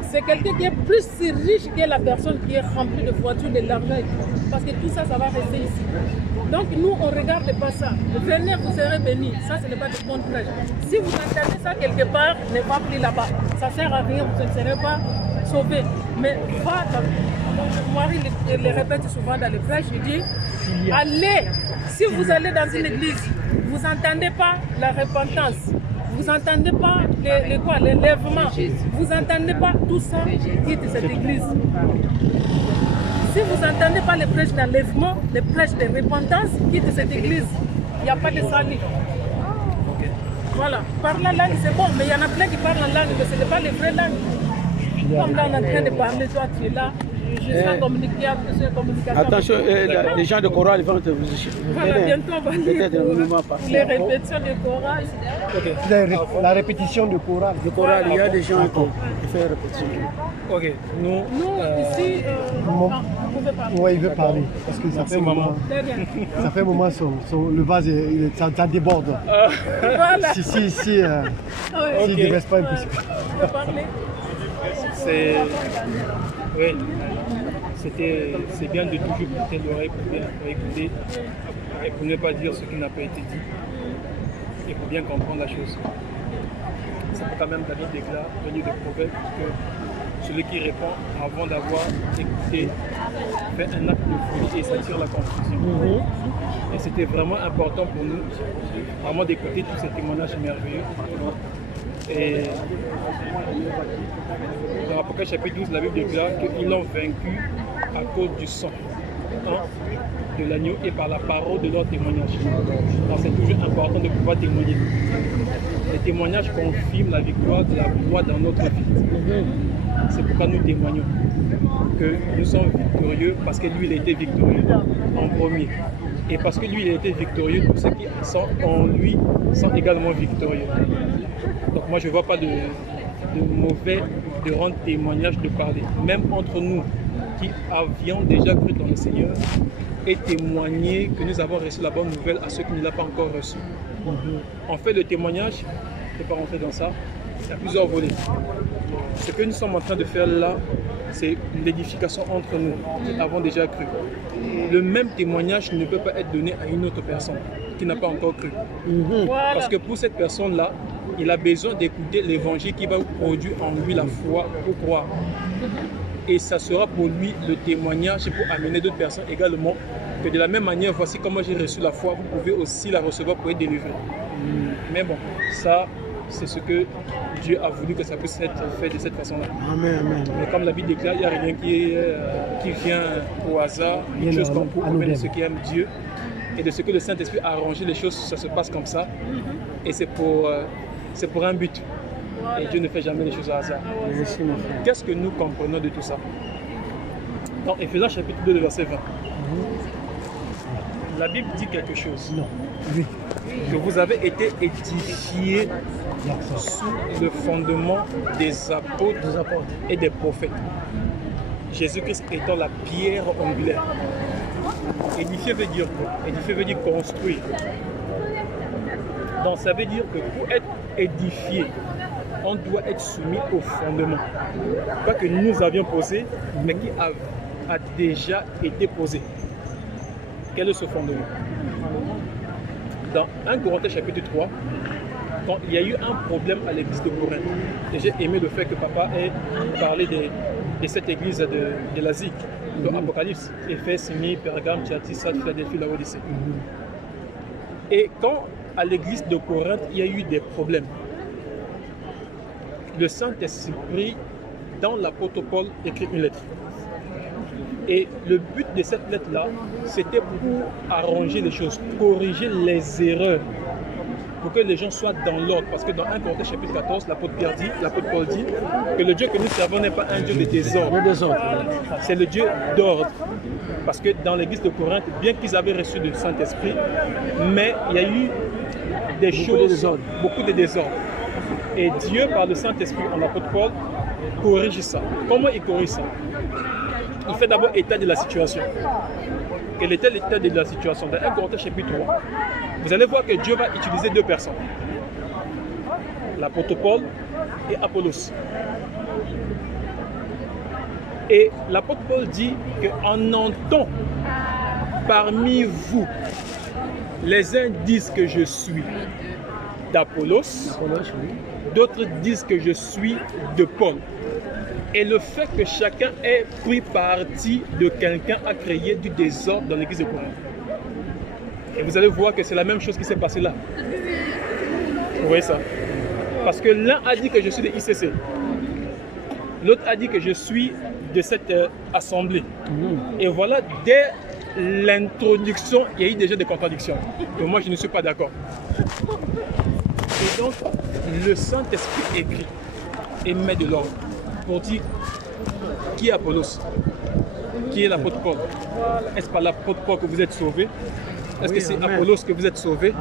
c'est quelqu'un qui est plus si riche que la personne qui est remplie de voitures, de l'argent. Parce que tout ça, ça va rester ici. Donc nous, on ne regarde pas ça. Venez, vous serez bénis. Ça, ce n'est pas de bonne prêche. Si vous entendez ça quelque part, ne va plus là-bas. Ça ne sert à rien, vous ne serez pas sauvés. Mais va, mon mari le répète souvent dans les prêches, il dit, allez, si vous allez dans une église, vous n'entendez pas la repentance, vous n'entendez pas l'enlèvement, vous n'entendez pas tout ça, quitte cette église. Si vous n'entendez pas les prêches d'enlèvement, les prêches de repentance, quitte cette église. Il n'y a pas de salut. Voilà. Parler la langue, c'est bon, mais il y en a plein qui parlent en langue, mais ce n'est pas les vraies langues. Comme là, on est en train de parler, toi, tu es là. Je suis en communication. Attention, les gens de chorale vont te vous. Voilà, bientôt on va lire les répétitions de chorale. Okay. La répétition de chorale. De chorale, il y a des gens qui font répétition. Ok, nous ici, vous pouvez parler. Oui, il veut parler. Parce que ça fait un moment. Ça fait un moment, le vase, ça déborde. Voilà. Si il ne reste pas impossible. Vous pouvez parler. Oui, c'est bien de toujours prêter l'oreille pour bien écouter et pour ne pas dire ce qui n'a pas été dit et pour bien comprendre la chose. C'est quand même David déclare dans le livre de Proverbes que celui qui répond avant d'avoir écouté fait un acte de folie et s'attire la confusion. Et c'était vraiment important pour nous vraiment d'écouter tous ces témoignages merveilleux. Et dans Apocalypse chapitre 12, la Bible déclare qu'ils l'ont vaincu à cause du sang de l'agneau et par la parole de leur témoignage. Alors c'est toujours important de pouvoir témoigner. Les témoignages confirment la victoire de la foi dans notre vie. C'est pourquoi nous témoignons que nous sommes victorieux parce que lui il a été victorieux en premier. Et parce que lui il a été victorieux, tous ceux qui sont en lui sont également victorieux. Donc moi je ne vois pas de mauvais de rendre témoignage, de parler. Même entre nous qui avions déjà cru dans le Seigneur et témoigner que nous avons reçu la bonne nouvelle à ceux qui ne l'ont pas encore reçu. En fait le témoignage, je ne vais pas rentrer dans ça, il y a plusieurs volets. Ce que nous sommes en train de faire là, c'est l'édification entre nous qui avons déjà cru. Le même témoignage ne peut pas être donné à une autre personne qui n'a pas encore cru. Voilà. Parce que pour cette personne-là, il a besoin d'écouter l'évangile qui va produire en lui la foi pour croire. Et ça sera pour lui le témoignage pour amener d'autres personnes également que de la même manière, voici comment j'ai reçu la foi, vous pouvez aussi la recevoir pour être délivré. Mais bon, ça, c'est ce que Dieu a voulu que ça puisse être fait de cette façon-là. Amen, amen. Mais comme la Bible déclare, il n'y a rien qui vient au hasard, une chose qu'on peut de ceux qui aiment Dieu et de ce que le Saint-Esprit a arrangé les choses, ça se passe comme ça. Et c'est pour un but. Et Dieu ne fait jamais les choses au hasard. Qu'est-ce que nous comprenons de tout ça? Dans Éphésiens chapitre 2, verset 20. La Bible dit quelque chose. Non. Oui. Que vous avez été édifiés sous le fondement des apôtres et des prophètes. Jésus-Christ étant la pierre angulaire. Édifier veut dire quoi? Édifier veut dire construire. Donc ça veut dire que pour être édifié, on doit être soumis au fondement. Pas que nous avions posé, mais qui a déjà été posé. Quel est ce fondement? Dans 1 Corinthiens chapitre 3, quand il y a eu un problème à l'église de Corinthe, et j'ai aimé le fait que papa ait parlé de cette église de l'Asie, de l'Apocalypse, Éphèse, Smyrne, Pergame, Thyatire, Sardes, Philadelphie, Laodicée. Et quand à l'église de Corinthe, il y a eu des problèmes, le Saint-Esprit, dans l'apôtre Paul, écrit une lettre. Et le but de cette lettre-là, c'était pour arranger les choses, corriger les erreurs, pour que les gens soient dans l'ordre. Parce que dans 1 Corinthiens chapitre 14, l'apôtre Paul dit que le Dieu que nous servons n'est pas un Dieu de désordre. C'est le Dieu d'ordre. Parce que dans l'église de Corinthe, bien qu'ils avaient reçu le Saint-Esprit, mais il y a eu des choses, beaucoup de désordre. Et Dieu, par le Saint-Esprit, en l'apôtre Paul, corrige ça. Comment il corrige ça? Il fait d'abord état de la situation. Quel était l'état de la situation? Dans 1 Corinthiens chapitre 3, vous allez voir que Dieu va utiliser 2 personnes. L'apôtre Paul et Apollos. Et l'apôtre Paul dit qu'en entend parmi vous, les uns disent que je suis d'Apollos, d'autres disent que je suis de Paul. Et le fait que chacun ait pris parti de quelqu'un a créé du désordre dans l'église de Corinthe. Et vous allez voir que c'est la même chose qui s'est passée là. Vous voyez ça? Parce que l'un a dit que je suis de ICC. L'autre a dit que je suis de cette assemblée. Et voilà, dès l'introduction, il y a eu déjà des contradictions. Et moi, je ne suis pas d'accord. Et donc, le Saint-Esprit écrit et met de l'ordre pour dire qui est Apollos, qui est l'apôtre Paul. Est-ce par l'apôtre Paul que vous êtes sauvé? Est-ce que c'est Apollos que vous êtes sauvé?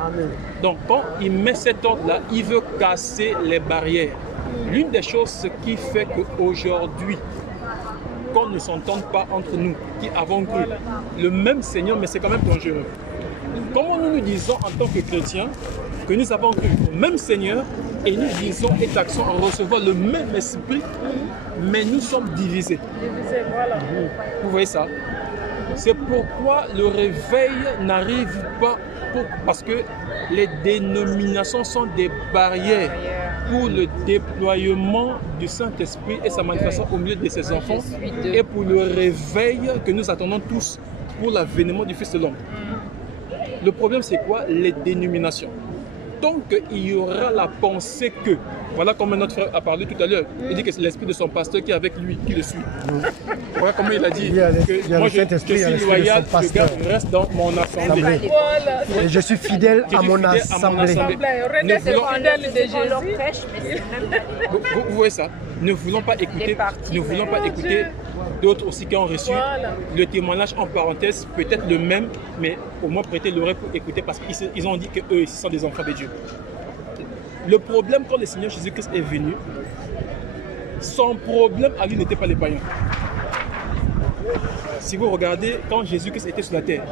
Donc, quand il met cet ordre-là, il veut casser les barrières. L'une des choses qui fait qu'aujourd'hui, qu'on ne s'entende pas entre nous, qui avons cru le même Seigneur, mais c'est quand même dangereux. Comment nous disons en tant que chrétiens que nous avons cru au même Seigneur et nous disons et taxons en recevant le même esprit, mais nous sommes divisés. Vous voyez ça? C'est pourquoi le réveil n'arrive pas, parce que les dénominations sont des barrières pour le déploiement du Saint-Esprit et sa manifestation au milieu de ses enfants et pour le réveil que nous attendons tous pour l'avènement du Fils de l'homme. Le problème, c'est quoi? Les dénominations. Tant qu'il y aura la pensée que, voilà comme notre frère a parlé tout à l'heure, il dit que c'est l'esprit de son pasteur qui est avec lui, qui le suit. Voilà comment il a dit que moi je suis loyal, je reste dans mon assemblée. Et je suis fidèle à mon assemblée. Vous voyez ça? Ne voulons pas écouter, d'autres aussi qui ont reçu le témoignage en parenthèse, peut-être le même, mais au moins prêter l'oreille pour écouter parce qu'ils ont dit qu'eux ils sont des enfants de Dieu. Le problème quand le Seigneur Jésus-Christ est venu, son problème à lui n'était pas les païens. Si vous regardez, quand Jésus-Christ était sur la terre,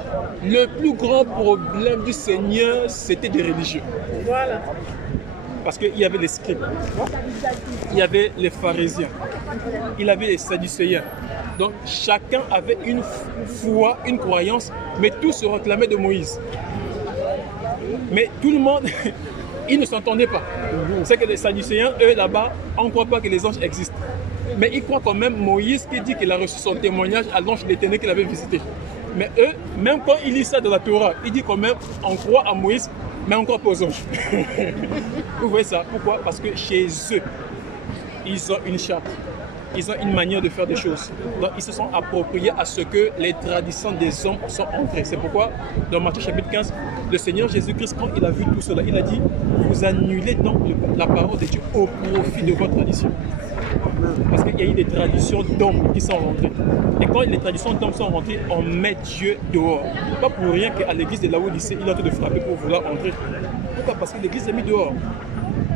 le plus grand problème du Seigneur, c'était des religieux. Voilà. Parce qu'il y avait les scribes, il y avait les pharisiens, il y avait les sadducéens. Donc chacun avait une foi, une croyance, mais tous se réclamaient de Moïse. Mais tout le monde, ils ne s'entendaient pas. C'est que les sadducéens, eux là-bas, on ne croit pas que les anges existent. Mais ils croient quand même Moïse qui dit qu'il a reçu son témoignage à l'ange d'Éternel qu'il avait visité. Mais eux, même quand ils lisent ça dans la Torah, ils disent quand même on croit à Moïse, mais on ne croit pas aux anges. Vous voyez ça? Pourquoi? Parce que chez eux, ils ont une charte. Ils ont une manière de faire des choses. Donc, ils se sont appropriés à ce que les traditions des hommes sont entrées. C'est pourquoi, dans Matthieu chapitre 15, le Seigneur Jésus-Christ, quand il a vu tout cela, il a dit, vous annulez donc la parole de Dieu au profit de votre tradition. Parce qu'il y a eu des traditions d'hommes qui sont rentrées. Et quand les traditions d'hommes sont rentrées, on met Dieu dehors. Pas pour rien qu'à l'église de Laodicée, il a en train de frapper pour vouloir entrer. Pourquoi? Parce que l'église est mise dehors.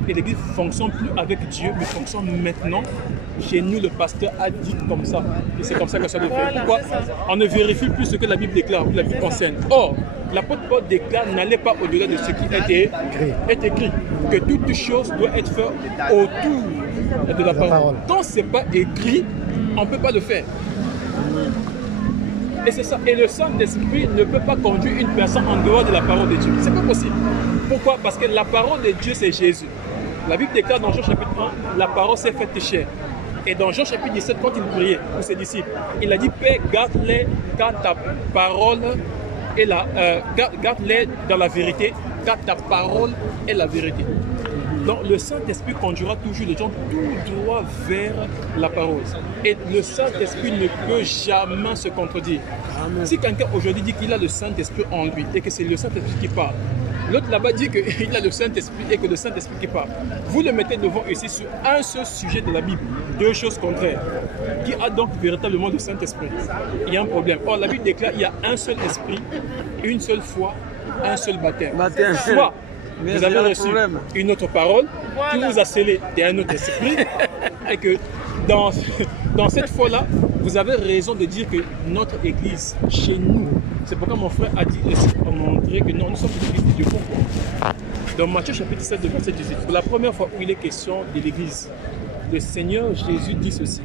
Et l'église ne fonctionne plus avec Dieu, mais fonctionne maintenant. Chez nous, le pasteur a dit comme ça. Et c'est comme ça que ça doit faire. Pourquoi? On ne vérifie plus ce que la Bible déclare, ou la Bible enseigne. Or, l'apôtre Paul déclare, n'allez pas au-delà de ce qui est écrit. Que toute chose doit être faite autour de la parole. Quand ce n'est pas écrit, on ne peut pas le faire. Et c'est ça. Et le Saint-Esprit ne peut pas conduire une personne en dehors de la parole de Dieu. C'est pas possible. Pourquoi? Parce que la parole de Dieu, c'est Jésus. La Bible déclare dans Jean chapitre 1, la parole s'est faite chair. Et dans Jean chapitre 17, quand il priait pour ses disciples, il a dit, Père, garde-les car ta parole est garde-les dans la vérité, car ta parole est la vérité. Donc le Saint-Esprit conduira toujours les gens tout droit vers la parole. Et le Saint-Esprit ne peut jamais se contredire. Amen. Si quelqu'un aujourd'hui dit qu'il a le Saint-Esprit en lui et que c'est le Saint-Esprit qui parle, l'autre là-bas dit qu'il a le Saint-Esprit et que le Saint-Esprit qui parle. Vous le mettez devant ici sur un seul sujet de la Bible, deux choses contraires. Qui a donc véritablement le Saint-Esprit? Il y a un problème. Or, la Bible déclare qu'il y a un seul esprit, une seule foi, un seul baptême. Soit vous avez reçu une autre parole qui vous a scellé d'un autre esprit et que dans cette foi-là, vous avez raison de dire que notre église, chez nous, c'est pourquoi mon frère a dit, a montré que non, nous sommes l'église de Dieu. Pourquoi? Dans Matthieu chapitre 7, verset 18, pour la première fois où il est question de l'église, le Seigneur Jésus dit ceci,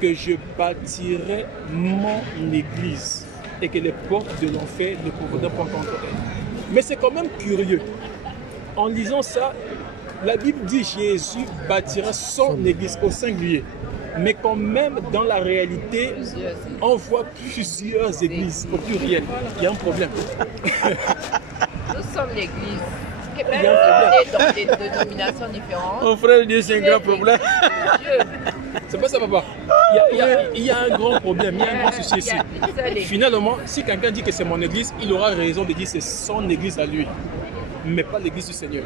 que je bâtirai mon église et que les portes de l'enfer ne pourront pas contre elle. Mais c'est quand même curieux. En lisant ça, la Bible dit Jésus bâtira son église au singulier. Mais quand même, dans la réalité, on voit plusieurs églises au pluriel. Il y a un problème. Nous sommes l'église. Il y a un problème. Dans des dénominations différentes. Mon frère Dieu, c'est un grand problème. C'est pas ça, papa. Il y a un grand problème, il y a un grand souci ici. Finalement, si quelqu'un dit que c'est mon église, il aura raison de dire que c'est son église à lui. Mais pas l'église du Seigneur.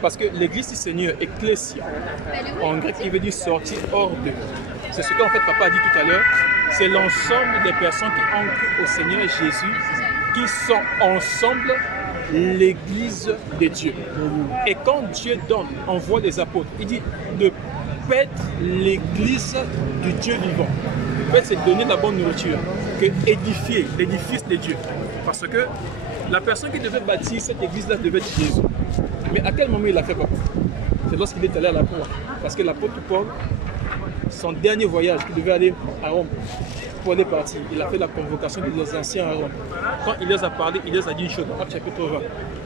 Parce que l'église du Seigneur, ecclésia, en grec, il veut dire sortir hors d'eux. C'est ce qu'en fait papa a dit tout à l'heure. C'est l'ensemble des personnes qui ont cru au Seigneur Jésus, qui sont ensemble l'église de Dieu. Et quand Dieu envoie les apôtres, il dit de paître l'église du Dieu vivant. En fait, c'est donner la bonne nourriture, que édifier l'édifice de Dieu. Parce que la personne qui devait bâtir cette église-là devait être Jésus. Mais à quel moment il a fait, papa? C'est lorsqu'il est allé à la croix. Parce que l'apôtre Paul, son dernier voyage, il devait aller à Rome. Paul est parti. Il a fait la convocation des anciens à Rome. Quand il les a parlé, il les a dit une chose, dans Actes chapitre 20,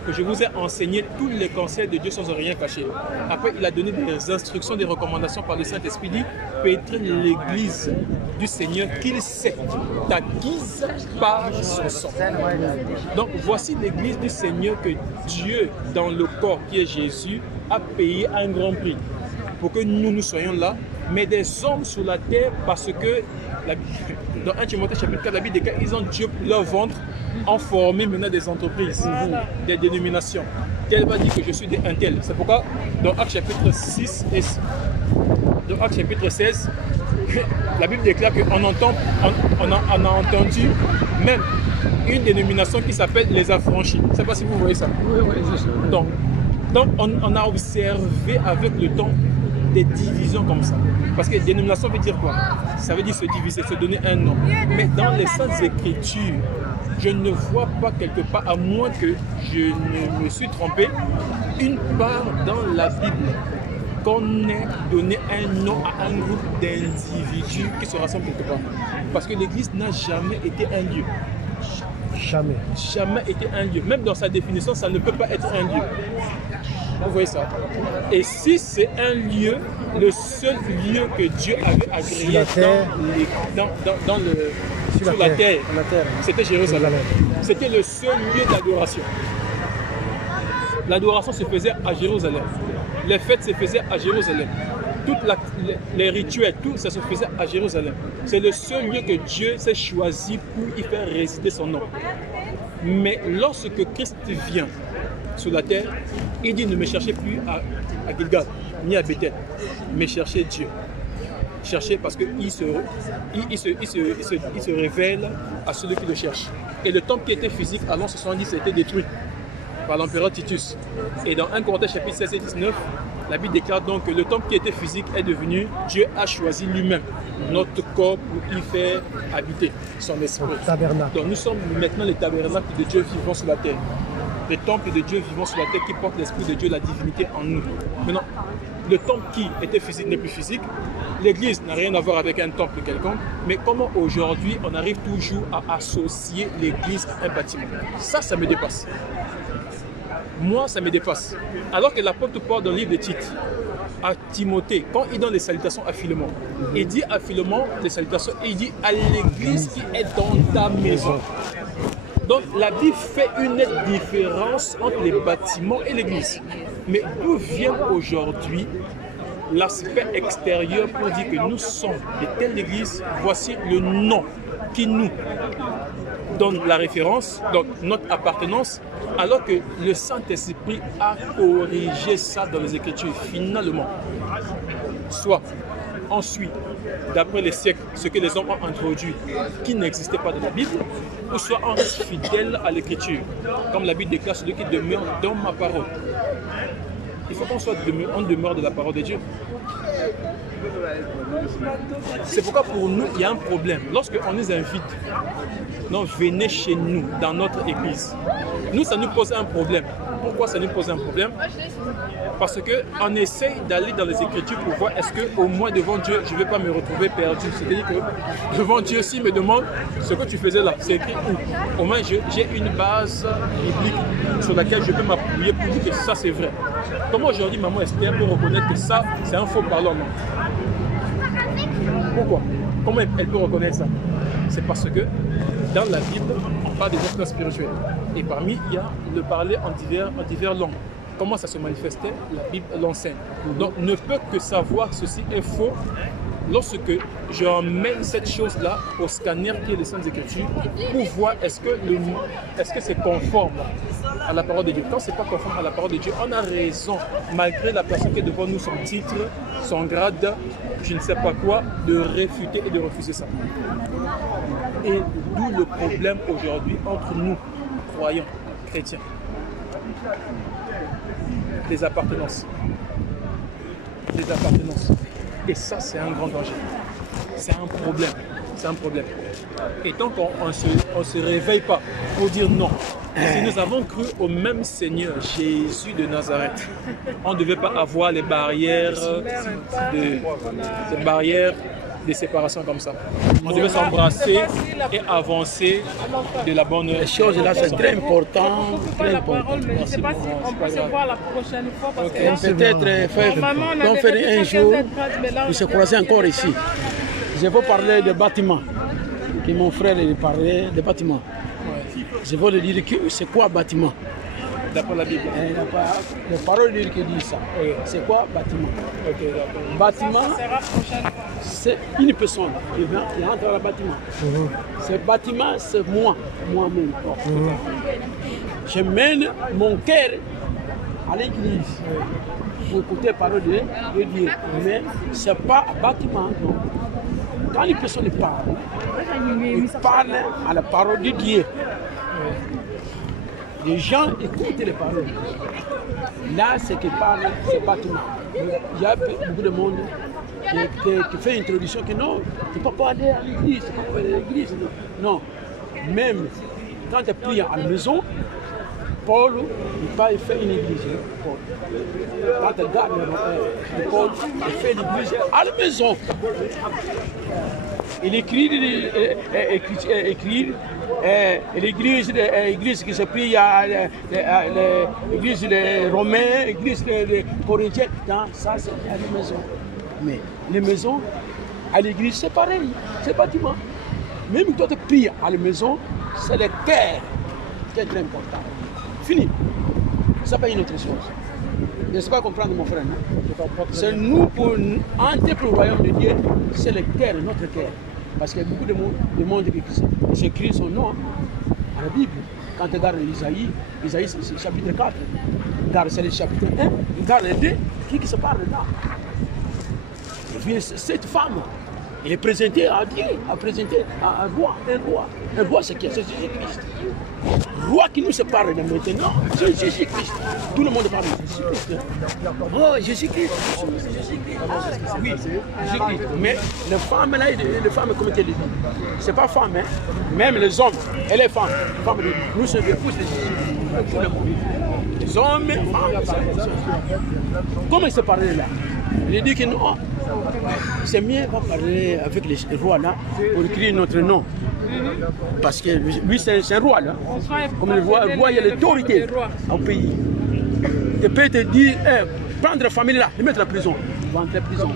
que je vous ai enseigné tous les conseils de Dieu sans rien cacher. Après, il a donné des instructions, des recommandations par le Saint-Esprit, dit pétrer l'église du Seigneur qu'il s'est acquise par son sang. Donc, voici l'église du Seigneur que Dieu, dans le corps qui est Jésus, a payé un grand prix pour que nous soyons là, mais des hommes sur la terre parce que dans 1 Timothée chapitre 4, la Bible déclare qu'ils ont Dieu leur ventre en formé maintenant des entreprises, des dénominations. Qu'elle va dire que je suis un tel. C'est pourquoi dans Actes chapitre 6 et dans Actes chapitre 16, la Bible déclare qu'on on a entendu même une dénomination qui s'appelle les affranchis. Je ne sais pas si vous voyez ça. Oui, donc on a observé avec le temps des divisions comme ça. Parce que dénomination veut dire quoi? Ça veut dire se diviser, se donner un nom. Mais dans les Saintes Écritures, je ne vois pas quelque part, à moins que je ne me suis trompé, une part dans la Bible qu'on ait donné un nom à un groupe d'individus qui se rassemblent quelque part. Parce que l'Église n'a jamais été un lieu. Jamais. Jamais été un lieu. Même dans sa définition, ça ne peut pas être un lieu. Vous voyez ça? Et si c'est un lieu, le seul lieu que Dieu avait agréé sur la terre, c'était Jérusalem. C'était le seul lieu d'adoration. L'adoration se faisait à Jérusalem. Les fêtes se faisaient à Jérusalem. Les rituels, tout ça se faisait à Jérusalem. C'est le seul lieu que Dieu s'est choisi pour y faire résider son nom. Mais lorsque Christ vient sur la terre, il dit ne me cherchez plus à Gilgal, ni à Bethel, mais cherchez Dieu. Cherchez parce qu'il se révèle à celui qui le cherche. Et le temple qui était physique à l'an 70 a été détruit par l'empereur Titus. Et dans 1 Corinthiens chapitre 16 et 19, la Bible déclare donc que le temple qui était physique est devenu, Dieu a choisi lui-même notre corps pour y faire habiter son esprit. Tabernacle. Donc nous sommes maintenant les tabernacles de Dieu vivant sur la terre. des temples de Dieu vivant sur la terre qui portent l'Esprit de Dieu, la divinité en nous. Maintenant, le temple qui était physique n'est plus physique. L'église n'a rien à voir avec un temple quelconque. Mais comment aujourd'hui on arrive toujours à associer l'église à un bâtiment? Ça me dépasse. Moi, ça me dépasse. Alors que l'apôtre Paul dans le livre de Tite, à Timothée, quand il donne les salutations à Philémon, il dit à Philémon les salutations, et il dit à l'église qui est dans ta maison. Donc la Bible fait une nette différence entre les bâtiments et l'église. Mais d'où vient aujourd'hui l'aspect extérieur pour dire que nous sommes de telle église? Voici le nom qui nous donne la référence, donc notre appartenance, alors que le Saint-Esprit a corrigé ça dans les Écritures finalement. Soit on suit, d'après les siècles, ce que les hommes ont introduit qui n'existait pas dans la Bible, ou soit on reste fidèle à l'Écriture, comme la Bible déclare celui qui demeure dans ma parole. Il faut qu'on soit en demeure de la parole de Dieu. C'est pourquoi pour nous, il y a un problème. Lorsqu'on nous invite, non, venez chez nous, dans notre église. Nous, ça nous pose un problème. Pourquoi ça nous pose un problème? Parce qu'on essaye d'aller dans les Écritures pour voir est-ce qu'au moins devant Dieu, je ne vais pas me retrouver perdu. C'est-à-dire que devant Dieu, s'il me demande ce que tu faisais là, c'est écrit où? Au moins, j'ai une base biblique sur laquelle je peux m'appuyer pour dire que ça, c'est vrai. Comment aujourd'hui, maman Esther peut reconnaître que ça, c'est un faux parlant? Non. Pourquoi? Comment elle peut reconnaître ça? C'est parce que dans la Bible, on parle des doctrines spirituelles. Et parmi, il y a le parler en divers langues. Comment ça se manifestait? La Bible l'enseigne. Donc, ne peut que savoir ceci est faux lorsque j'emmène cette chose-là au scanner qui est les Saintes Écritures pour voir est-ce que c'est conforme à la parole de Dieu. Quand ce n'est pas conforme à la parole de Dieu, on a raison, malgré la personne qui est devant nous, son titre, son grade, je ne sais pas quoi, de réfuter et de refuser ça. Et d'où le problème aujourd'hui entre nous, croyants, chrétiens. Des appartenances. Et ça, c'est un grand danger. C'est un problème. Et tant qu'on ne se réveille pas pour dire non, si nous avons cru au même Seigneur Jésus de Nazareth, on ne devait pas avoir les barrières de séparation comme ça. On devait s'embrasser et avancer de la bonne Les choses là, c'est très important. Très important. Je ne sais pas si on peut se voir la prochaine fois parce que là, Peut-être faire un jour, il se croiser encore ici. Je veux parler des bâtiments, que mon frère parlait des bâtiments. Je veux lui dire que c'est quoi bâtiment? D'après la Bible. Les paroles qui disent ça. C'est quoi bâtiment? Bâtiment, c'est une personne qui entre dans le bâtiment. Ce bâtiment, c'est moi-même. Je mène mon cœur à l'église pour écouter la parole de Dieu. Mais ce n'est pas un bâtiment, non. Quand une personne parle, il parle à la parole de Dieu. Les gens écoutent les paroles. Là, c'est qu'ils parlent, c'est bâtiment. Il y a beaucoup de monde qui fait une introduction que non, tu ne peux pas aller à l'église, tu ne peux pas aller à l'église. Non. Même quand tu pries à la maison, Paul, il fait une église. Quand tu regardes Paul, il fait l'église à la maison. Il écrit l'église qui se prie à l'église des Romains, l'église des Corinthiens. Ça, c'est à la maison. Mais les maisons, à l'église, c'est pareil, c'est bâtiment. Même quand tu pries à la maison, c'est le cœur qui est très important. Fini. Ça pas une autre chose. Je ne sais pas comprendre mon frère. C'est nous pour entrer pour le royaume de Dieu, c'est le cœur, notre cœur. Parce qu'il y a beaucoup de monde qui écrit son nom à la Bible. Quand tu regardes Isaïe c'est le chapitre 4. Regarde, c'est le chapitre 1. Regarde les deux, qui se parle là. Cette femme, elle est présentée à Dieu, a présenté à un roi. Un roi, c'est qui? C'est Jésus-Christ. Roi qui nous sépare maintenant, c'est Jésus-Christ. Tout le monde parle de Jésus-Christ. Oh, Jésus-Christ. Oui, Jésus-Christ. Mais les femmes, là, les femmes, comme tu le dis, c'est pas femme, hein. Même les hommes et les femmes, nous sommes des épouses de Jésus. tout le monde. Les hommes, les femmes. Comment il s'est parlé là? Il a dit que non, c'est mieux de parler avec les rois là pour écrire notre nom. Parce que lui, c'est un roi là. Comme le roi, il y a l'autorité au pays. Il peut te dire, prendre la famille là, les mettre en prison. Il va entrer en prison.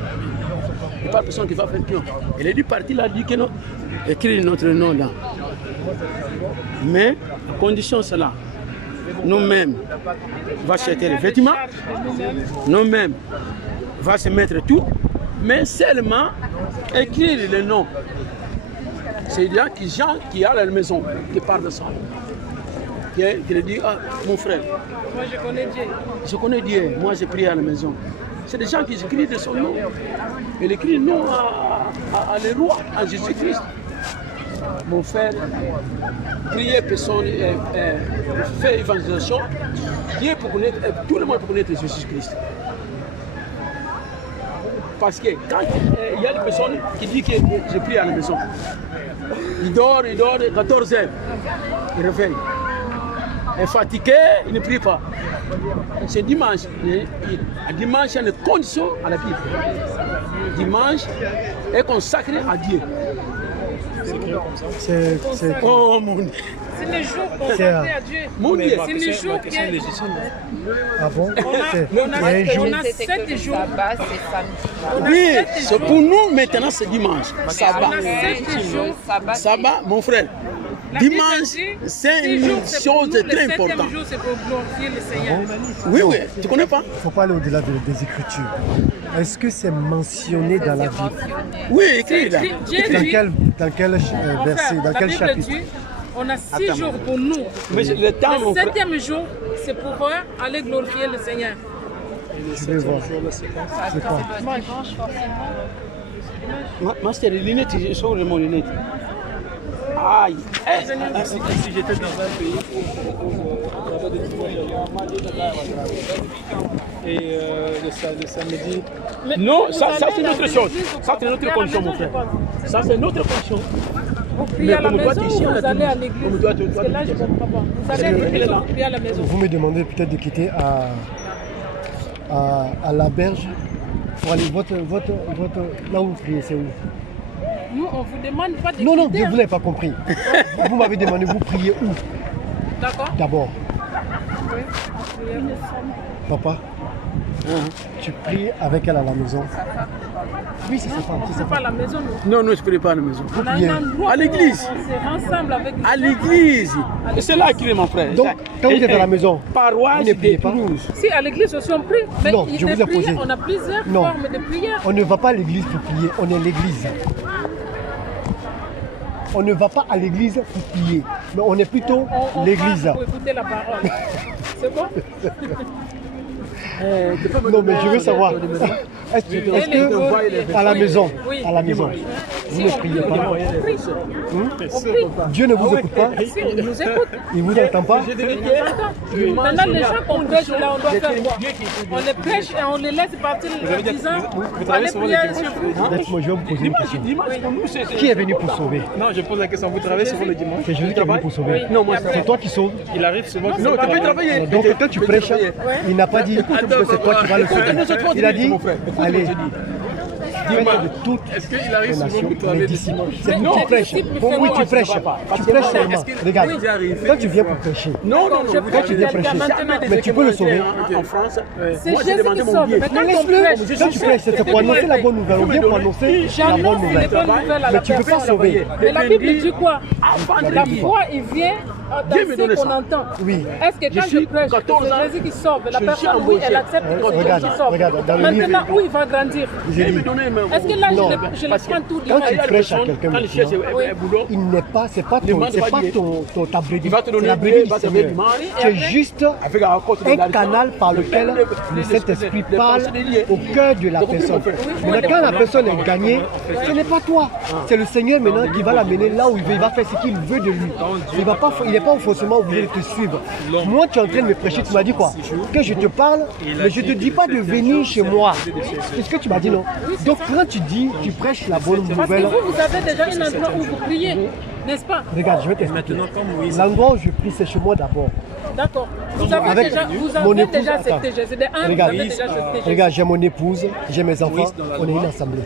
Il n'y a pas personne qui va faire pion. Il est du parti là, dit que non, écrire notre nom là. Mais, la condition c'est là. Nous-mêmes, on va acheter les vêtements. Nous-mêmes, on va se mettre tout. Mais seulement, écrire le nom. C'est-à-dire qu'il y a des gens qui ont à la maison, qui parlent de ça. Qui le dit, ah, mon frère. Moi, je connais Dieu. Je connais Dieu. Moi, j'ai prié à la maison. C'est des gens qui écrivent de son nom. Il écrit le nom à le roi, à Jésus-Christ. Mon frère, priez personne, faire évangélisation. Dieu pour connaître, tout le monde pour connaître Jésus-Christ. Parce que quand il y a des personnes qui disent que je prie à la maison, il dort 14 heures, il réveille. Il est fatigué, il ne prie pas. C'est dimanche. Dimanche, il y a une condition à la Bible. Dimanche est consacré à Dieu. Oh mon Dieu. C'est les jours consacrés à Dieu. Mon Dieu. C'est les jours qui est... Ah bon? On a 7 jours. Sabbat, c'est samedi. Oui, c'est pour nous maintenant c'est dimanche. Sabbat. On a 7 jours. Sabbat, mon frère. La Bible Dimanche, dit, c'est 6 une jours, c'est pour chose nous, très le importante. 7e jour, c'est pour glorifier le Seigneur. Oui, oui, tu connais pas? Il ne faut pas aller au-delà des Écritures. Est-ce que c'est mentionné dans la Bible? Oui, écrit là. Dieu Dans dit, quel verset, dans la quel Bible chapitre? dit, on a 6 jours pour nous. Mais le temps, mon Le frère. 7e jour, c'est pour pouvoir aller glorifier le Seigneur. Je vais voir. C'est quoi? Master, les lunettes, je sors de mon lunette. Aïe. Si j'étais dans un pays où on avait des et le samedi. Non, ça c'est notre chose. Ça c'est notre condition, mon frère. Ça c'est notre condition. Vous priez à la comme toi, maison t'es ici, ou on a vous allez tout. à l'église? Comme toi, Parce que là, je ne comprends pas. Vous allez à l'église ou vous priez à la maison? Vous me demandez peut-être de quitter à la berge pour aller là où vous priez, c'est où? Nous, on ne vous demande pas de Non, quitter. vous n'avez pas compris. Vous m'avez demandé, vous priez où? D'accord. D'abord, Oui. papa, tu pries avec elle à la maison. Oui, c'est sa femme. C'est pas à la maison, nous. Non, non, je ne prie pas à la maison. On a priez. un endroit À l'église. où on se rassemble avec À l'église. Et c'est là qu'il est mon frère. Donc, quand vous êtes à la maison, paroisse vous ne priez des pas? Toulouse. Si, à l'église aussi, on prie. Mais Non, il je est vous ai prié, posé. on a plusieurs Non. formes de prière. on ne va pas à l'église pour prier, on est l'église. On ne va pas à l'église pour prier, mais on est plutôt On l'église. va pour écouter la parole. C'est bon? Non, mais je veux savoir. Est-ce que à la maison, Oui. à la maison, vous ne priez pas? On prie. On prie. Dieu ne vous écoute pas? Si, on nous écoute. Il vous entend pas? Maintenant, les gens qu'on prêche, là, on doit faire quoi? On les prêche et on les laisse partir en disant allez prier chez vous. Laisse-moi, je vais vous poser une question. Dimanche, pour nous, c'est. Qui est venu pour sauver? Non, je pose la question. Vous travaillez souvent le dimanche? C'est Jésus qui est venu pour sauver. Non, moi, C'est toi qui sauves. Il arrive souvent. Non, tu peux travailler. Donc quand tu prêches, il n'a pas dit que c'est toi qui vas le sauver. Il a dit, allez, faites de toutes Est-ce qu'il arrive les souvent nations pour mes travailler le disciples. dimanche? C'est vous qui prêchez. Bon, oui, tu prêches. Tu prêches seulement. Regarde, quand tu viens pour prêcher, Non, non, non. quand tu viens prêcher, mais tu peux le sauver. En France, C'est moi j'ai Jésus demandé qui mon sauve. billet. Mais quand on Laisse-le. prêche, Quand tu prêches, c'est pour annoncer la bonne nouvelle. On vient pour annoncer la j'annonce bonne les nouvelle. bonnes nouvelles à la Mais tu ne peux pas personne. sauver. Mais la Bible dit quoi? La Vendredi. foi, il vient Dieu me dans donne ce qu'on ça. entend. Oui. Est-ce que quand je suis prêche, 14 ans, c'est Jésus qui sauve? La je personne, suis oui, embauché. elle accepte que c'est Regarde, Jésus qui sauve. regarde, dans le livre- Maintenant, où il va grandir? J'ai Dieu dit, me donnait mon. Est-ce que là, Non, je le prends tout quand tu direct? prêches à quelqu'un Quand il cherche Oui. un boulot, il n'est pas, c'est pas Demande c'est pas pas Dieu. ta brebis. il va te C'est donner la un brebis billet, il du va te donner Seigneur. du mari. C'est juste Avec un compte de un l'argent. canal par lequel le Saint-Esprit parle au cœur de la personne. Maintenant, quand la personne est gagnée, ce n'est pas toi. C'est le Seigneur maintenant qui va l'amener là où il veut. Il va faire ce qu'il veut de lui. Il n'est pas forcément obligé de te suivre. Moi, tu es en train de me prêcher, tu m'as dit quoi? Que je te parle, mais je ne te dis pas de venir chez moi. C'est ce que tu m'as dit, non? Donc quand tu dis, tu prêches la bonne Parce que nouvelle. vous avez déjà un endroit où vous priez, n'est-ce pas? Regarde, je vais t'expliquer. Maintenant, comme Moïse. L'endroit où je prie, c'est chez moi d'abord. D'accord. Vous avez Avec déjà, mon épouse, déjà attends. cette TG. C'est des 1, Les vous gars, avez déjà cette TG. les gars, j'ai mon épouse, j'ai mes enfants, Moïse dans la on est loi. une assemblée.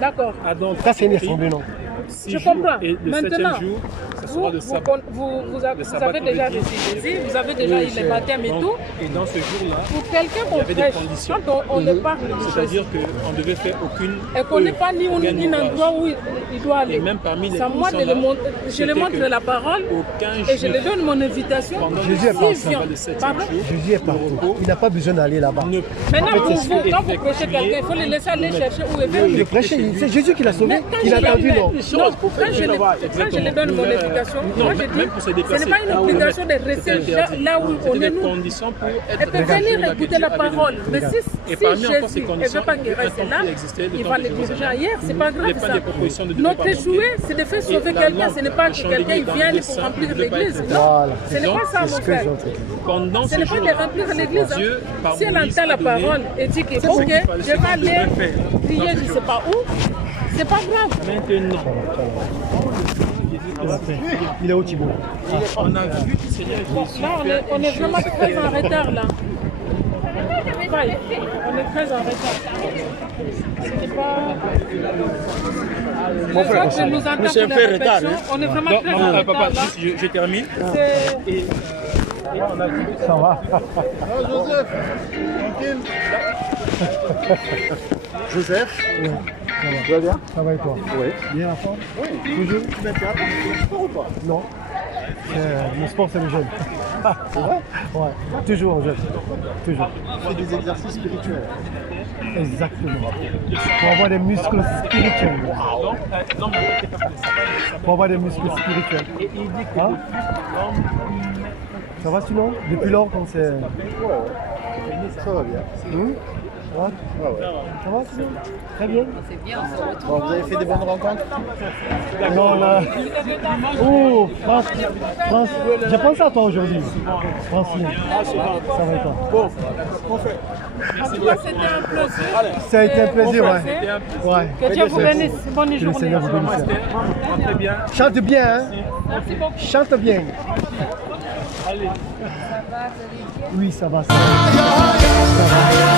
D'accord. Adam Ça, c'est une écrit assemblée, non? 6 Je jours, comprends. Et le Maintenant, 7e jour, ce Vous, sera le sabbat. vous sabbat avez déjà pour reçu Jésus, vous avez déjà eu les baptêmes et Donc, tout. Et dans ce jour-là, Pour quelqu'un il y qu'on avait des prêche, conditions. quand on ne parle de Jésus, C'est-à-dire qu'on ne devait faire aucune. et qu'on n'est pas ni aucun un ouvrage. endroit où il doit aller. Et même parmi les C'est à moi de personnes le montrer. Je c'était lui montre que la parole aucun et je lui juif, donne mon invitation. pendant Jésus est le partout. sabbat, le 7e Pardon? jour, Jésus est partout. Il n'a pas besoin d'aller là-bas. ne Maintenant, en fait, vous, c'est quand vous effectuer- prêchez quelqu'un, il faut le laisser aller chercher où il Il veut. est prêché, c'est Jésus qui l'a sauvé. Mais quand Il a je attendu, lui- non? Non, quand je lui donne mon invitation, Non, moi je même dis, pour se ce déplacer. n'est pas une obligation de C'était rester interdit. là où on C'était est des nous. conditions pour être Elle peut venir écouter la parole. Mais si Et parmi encore ces Jésus ne conditions, veut pas il qu'il y a un reste conflit là, qui existait, le il temps va de le diriger Jérusalem. ailleurs. C'est pas Il n'y grave a pas ça. de proposition de Notre départ. souhait, c'est de faire sauver quelqu'un. Ce n'est pas que quelqu'un vienne pour remplir l'église. Non, Voilà. ce n'est pas ça, mon frère. Pendant Ce ce n'est pas de jour-là, remplir l'église. Dieu, par Si elle Moïse, entend la a donné parole et dit que, ce ok, qu'il fallait, je ce vais qu'il aller devait faire. prier, je ne sais pas où, c'est pas grave. maintenant, Il est où, Thibaut? on a vu que le Seigneur Jésus Là, faire on une est chose vraiment très en retard, là. Ouais, on est très en retard. Ce n'est pas... Mon frère, Je nous entends nous, c'est pour un la peu retard, répétition. On est vraiment Non, très non, en retard, papa, là. juste, je termine. C'est- Et on a vu Ça va? Joseph, Tu vas bien? Ça va et toi? Oui. Bien en forme? Oui. Toujours? tu viens de théâtre, sport ou pas? Non. Mon sport, c'est le jeûne. C'est vrai? Ouais. Toujours en jeûne. Toujours. Tu fais des exercices spirituels. Exactement. Pour avoir des muscles spirituels. non, mais t'es pas comme ça. Pour avoir des muscles spirituels. Et il dit que Hein? Ça va sinon? Depuis lors, quand c'est... Ça va bien. Ouais. Ça va sinon? Très bien. C'est bien, on se retrouve. Bon, vous avez fait des bonnes rencontres? Non, là. Oh, France, j'ai pensé à toi aujourd'hui. Francine. Ça va et toi? Bon, on fait. En tout cas, c'était un plaisir. Ça a été un plaisir, ouais. Ouais. Que Dieu vous bénisse. Bonne Que le journée. Seigneur vous bénisse. très bien. Chante bien, hein? Merci beaucoup. Chante bien. Allez. Oui, ça va. Ça va.